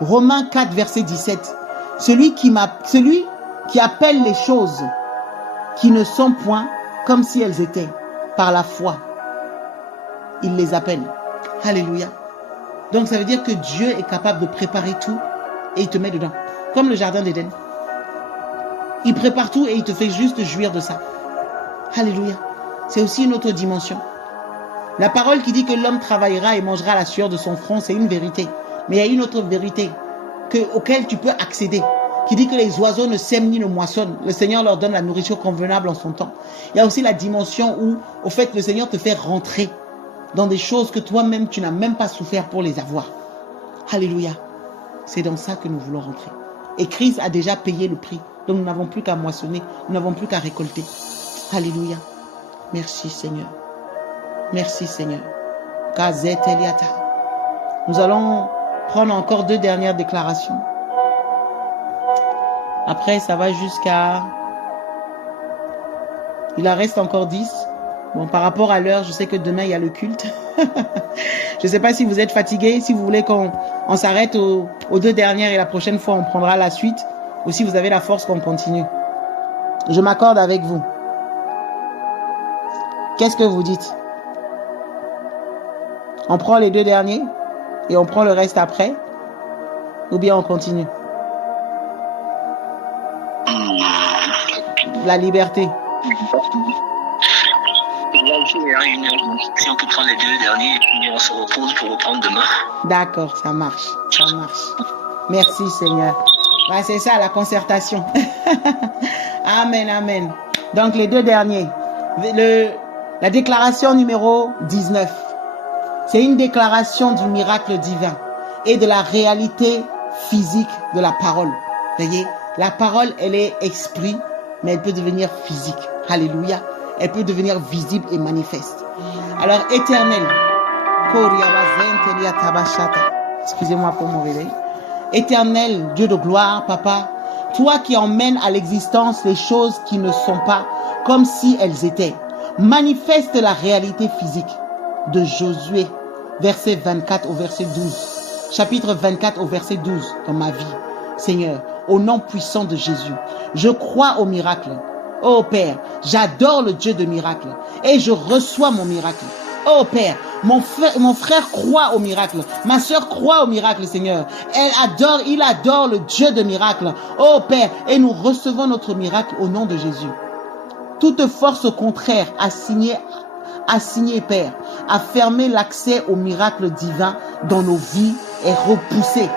Romains 4, verset 17. Celui qui appelle les choses qui ne sont point comme si elles étaient, par la foi, il les appelle. Alléluia. Donc ça veut dire que Dieu est capable de préparer tout et il te met dedans. Comme le jardin d'Éden. Il prépare tout et il te fait juste jouir de ça. Alléluia. c'est aussi une autre dimension. La parole qui dit que l'homme travaillera et mangera la sueur de son front, c'est une vérité. Mais il y a une autre vérité auquel tu peux accéder, qui dit que les oiseaux ne sèment ni ne moissonnent. Le Seigneur leur donne la nourriture convenable en son temps. Il y a aussi la dimension où, au fait, le Seigneur te fait rentrer dans des choses que toi-même, tu n'as même pas souffert pour les avoir. Alléluia. C'est dans ça que nous voulons rentrer. Et Christ a déjà payé le prix. Donc nous n'avons plus qu'à moissonner, nous n'avons plus qu'à récolter. Alléluia. Merci Seigneur. Merci Seigneur. Nous allons prendre encore 2 dernières déclarations. Après, ça va jusqu'à... Il en reste encore 10. Bon, par rapport à l'heure, je sais que demain, il y a le culte. Je ne sais pas si vous êtes fatigués, si vous voulez qu'on s'arrête aux 2 dernières et la prochaine fois, on prendra la suite. Ou si vous avez la force qu'on continue. Je m'accorde avec vous. Qu'est-ce que vous dites? On prend les 2 derniers et on prend le reste après? Ou bien on continue? La liberté. Si on peut prendre les 2 derniers et puis on se repose pour reprendre demain. D'accord, ça marche. Ça marche. Merci Seigneur. Ouais, c'est ça la concertation. Amen, amen. Donc les 2 derniers. La déclaration numéro 19. C'est une déclaration du miracle divin et de la réalité physique de la parole. Vous voyez, la parole, elle est esprit, mais elle peut devenir physique. Alléluia. Elle peut devenir visible et manifeste. Alors, éternel, excusez-moi pour mon réveil. Éternel, Dieu de gloire, Papa, toi qui emmènes à l'existence les choses qui ne sont pas comme si elles étaient, manifeste la réalité physique de Josué, verset 24 au verset 12. Chapitre 24 au verset 12 dans ma vie. Seigneur, au nom puissant de Jésus, je crois au miracle. Oh Père, j'adore le Dieu de miracle et je reçois mon miracle. Oh Père, mon frère croit au miracle. Ma soeur croit au miracle, Seigneur. Il adore le Dieu de miracle. Oh Père, et nous recevons notre miracle au nom de Jésus. Toute force contraire assignée, Père, à fermer l'accès au miracle divin dans nos vies est repoussée.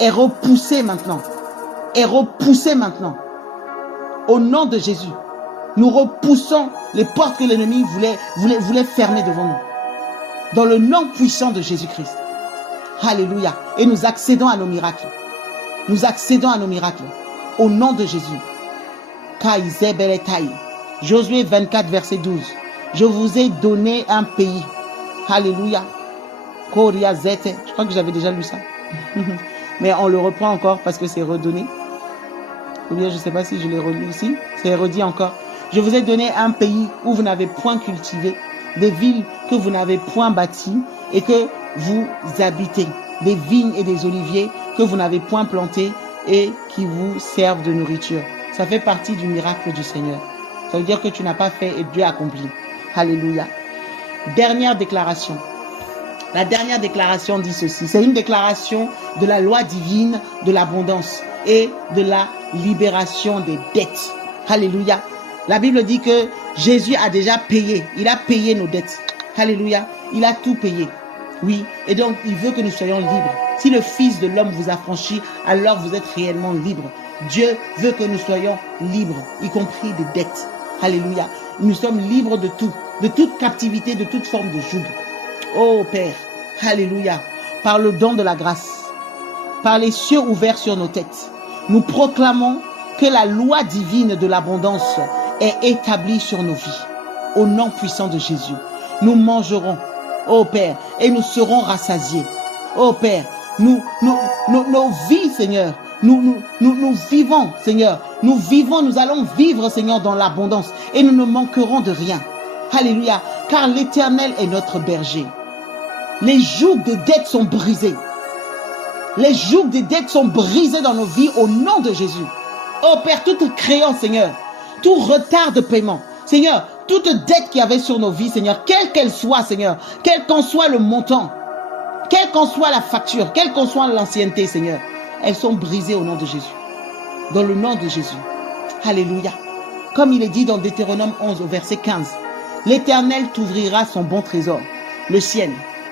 Est repoussée maintenant. Est repoussée maintenant. Au nom de Jésus, nous repoussons les portes que l'ennemi voulait fermer devant nous. Dans le nom puissant de Jésus-Christ. Alléluia. Et nous accédons à nos miracles. Nous accédons à nos miracles. Au nom de Jésus. Josué 24, verset 12. Je vous ai donné un pays. Alléluia. Je crois que j'avais déjà lu ça. Mais on le reprend encore parce que c'est redonné. Ou bien je ne sais pas si je l'ai relu ici. C'est redit encore. Je vous ai donné un pays où vous n'avez point cultivé, des villes que vous n'avez point bâties et que vous habitez, des vignes et des oliviers que vous n'avez point plantés et qui vous servent de nourriture. Ça fait partie du miracle du Seigneur. Ça veut dire que tu n'as pas fait et Dieu a accompli. Alléluia. Dernière déclaration. La dernière déclaration dit ceci. C'est une déclaration de la loi divine de l'abondance et de la libération des dettes. Alléluia. La Bible dit que Jésus a déjà payé. Il a payé nos dettes. Alléluia. Il a tout payé. Oui. Et donc, il veut que nous soyons libres. Si le Fils de l'homme vous a franchi, alors vous êtes réellement libres. Dieu veut que nous soyons libres, y compris des dettes. Alléluia. Nous sommes libres de tout, de toute captivité, de toute forme de joug. Oh Père, alléluia. Par le don de la grâce, par les cieux ouverts sur nos têtes, nous proclamons que la loi divine de l'abondance est établie sur nos vies. Au nom puissant de Jésus, nous mangerons, oh Père, et nous serons rassasiés. Oh Père, nos vies, Seigneur, nous vivons, Seigneur. Nous allons vivre, Seigneur, dans l'abondance et nous ne manquerons de rien. Alléluia. Car l'Éternel est notre berger. Les jougs de dettes sont brisés. Les jougs de dettes sont brisés dans nos vies au nom de Jésus. Oh Père, toute créance, Seigneur, tout retard de paiement, Seigneur, toute dette qu'il y avait sur nos vies, Seigneur, quelle qu'elle soit, Seigneur, quel qu'en soit le montant, quelle qu'en soit la facture, quelle qu'en soit l'ancienneté, Seigneur, elles sont brisées au nom de Jésus. Dans le nom de Jésus. Alléluia. Comme il est dit dans Deutéronome 11 au verset 15. l'Éternel t'ouvrira son bon trésor, le ciel,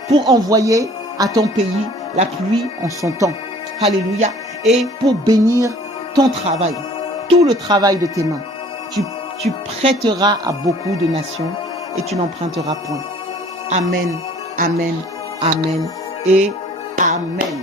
pour envoyer à ton pays la pluie en son temps. Alléluia. Et pour bénir ton travail, tout le travail de tes mains. Tu prêteras à beaucoup de nations et tu n'emprunteras point. Amen, amen, amen et amen.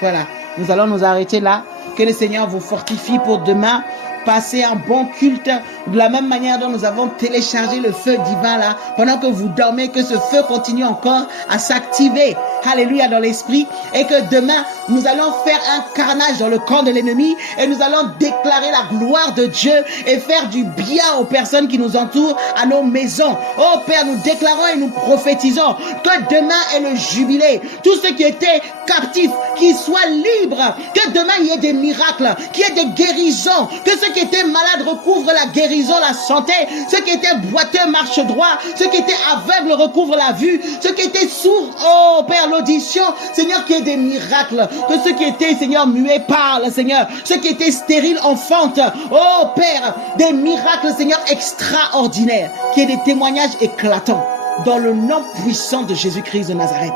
Voilà, nous allons nous arrêter là. Que le Seigneur vous fortifie pour demain. Passez un bon culte de la même manière dont nous avons téléchargé le feu divin là. Pendant que vous dormez, que ce feu continue encore à s'activer. Alléluia dans l'esprit. Et que demain, nous allons faire un carnage dans le camp de l'ennemi. Et nous allons déclarer la gloire de Dieu et faire du bien aux personnes qui nous entourent, à nos maisons. Oh Père, nous déclarons et nous prophétisons que demain est le jubilé. Tous ceux qui étaient captifs, qu'ils soient libres. Que demain il y ait des miracles, qu'il y ait des guérisons. Que ceux qui étaient malades recouvrent la guérison, la santé. Ceux qui étaient boiteux marchent droit. Ceux qui étaient aveugles recouvrent la vue. Ceux qui étaient sourds, oh Père, l'audition. Seigneur, qu'il y ait des miracles. Que ceux qui étaient, Seigneur, muets parlent, Seigneur. Ceux qui étaient stériles enfantent. Oh Père, des miracles, Seigneur, extraordinaires. Qu'il y ait des témoignages éclatants. Dans le nom puissant de Jésus-Christ de Nazareth.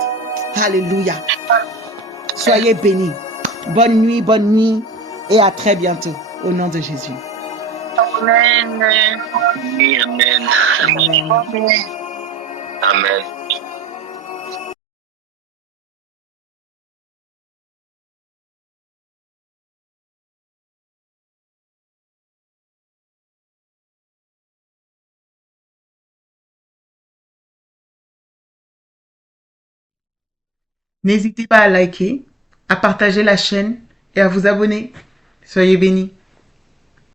Alléluia. Soyez bénis. Bonne nuit et à très bientôt. Au nom de Jésus. Amen. Amen. Amen. N'hésitez pas à liker, à partager la chaîne et à vous abonner. Soyez bénis.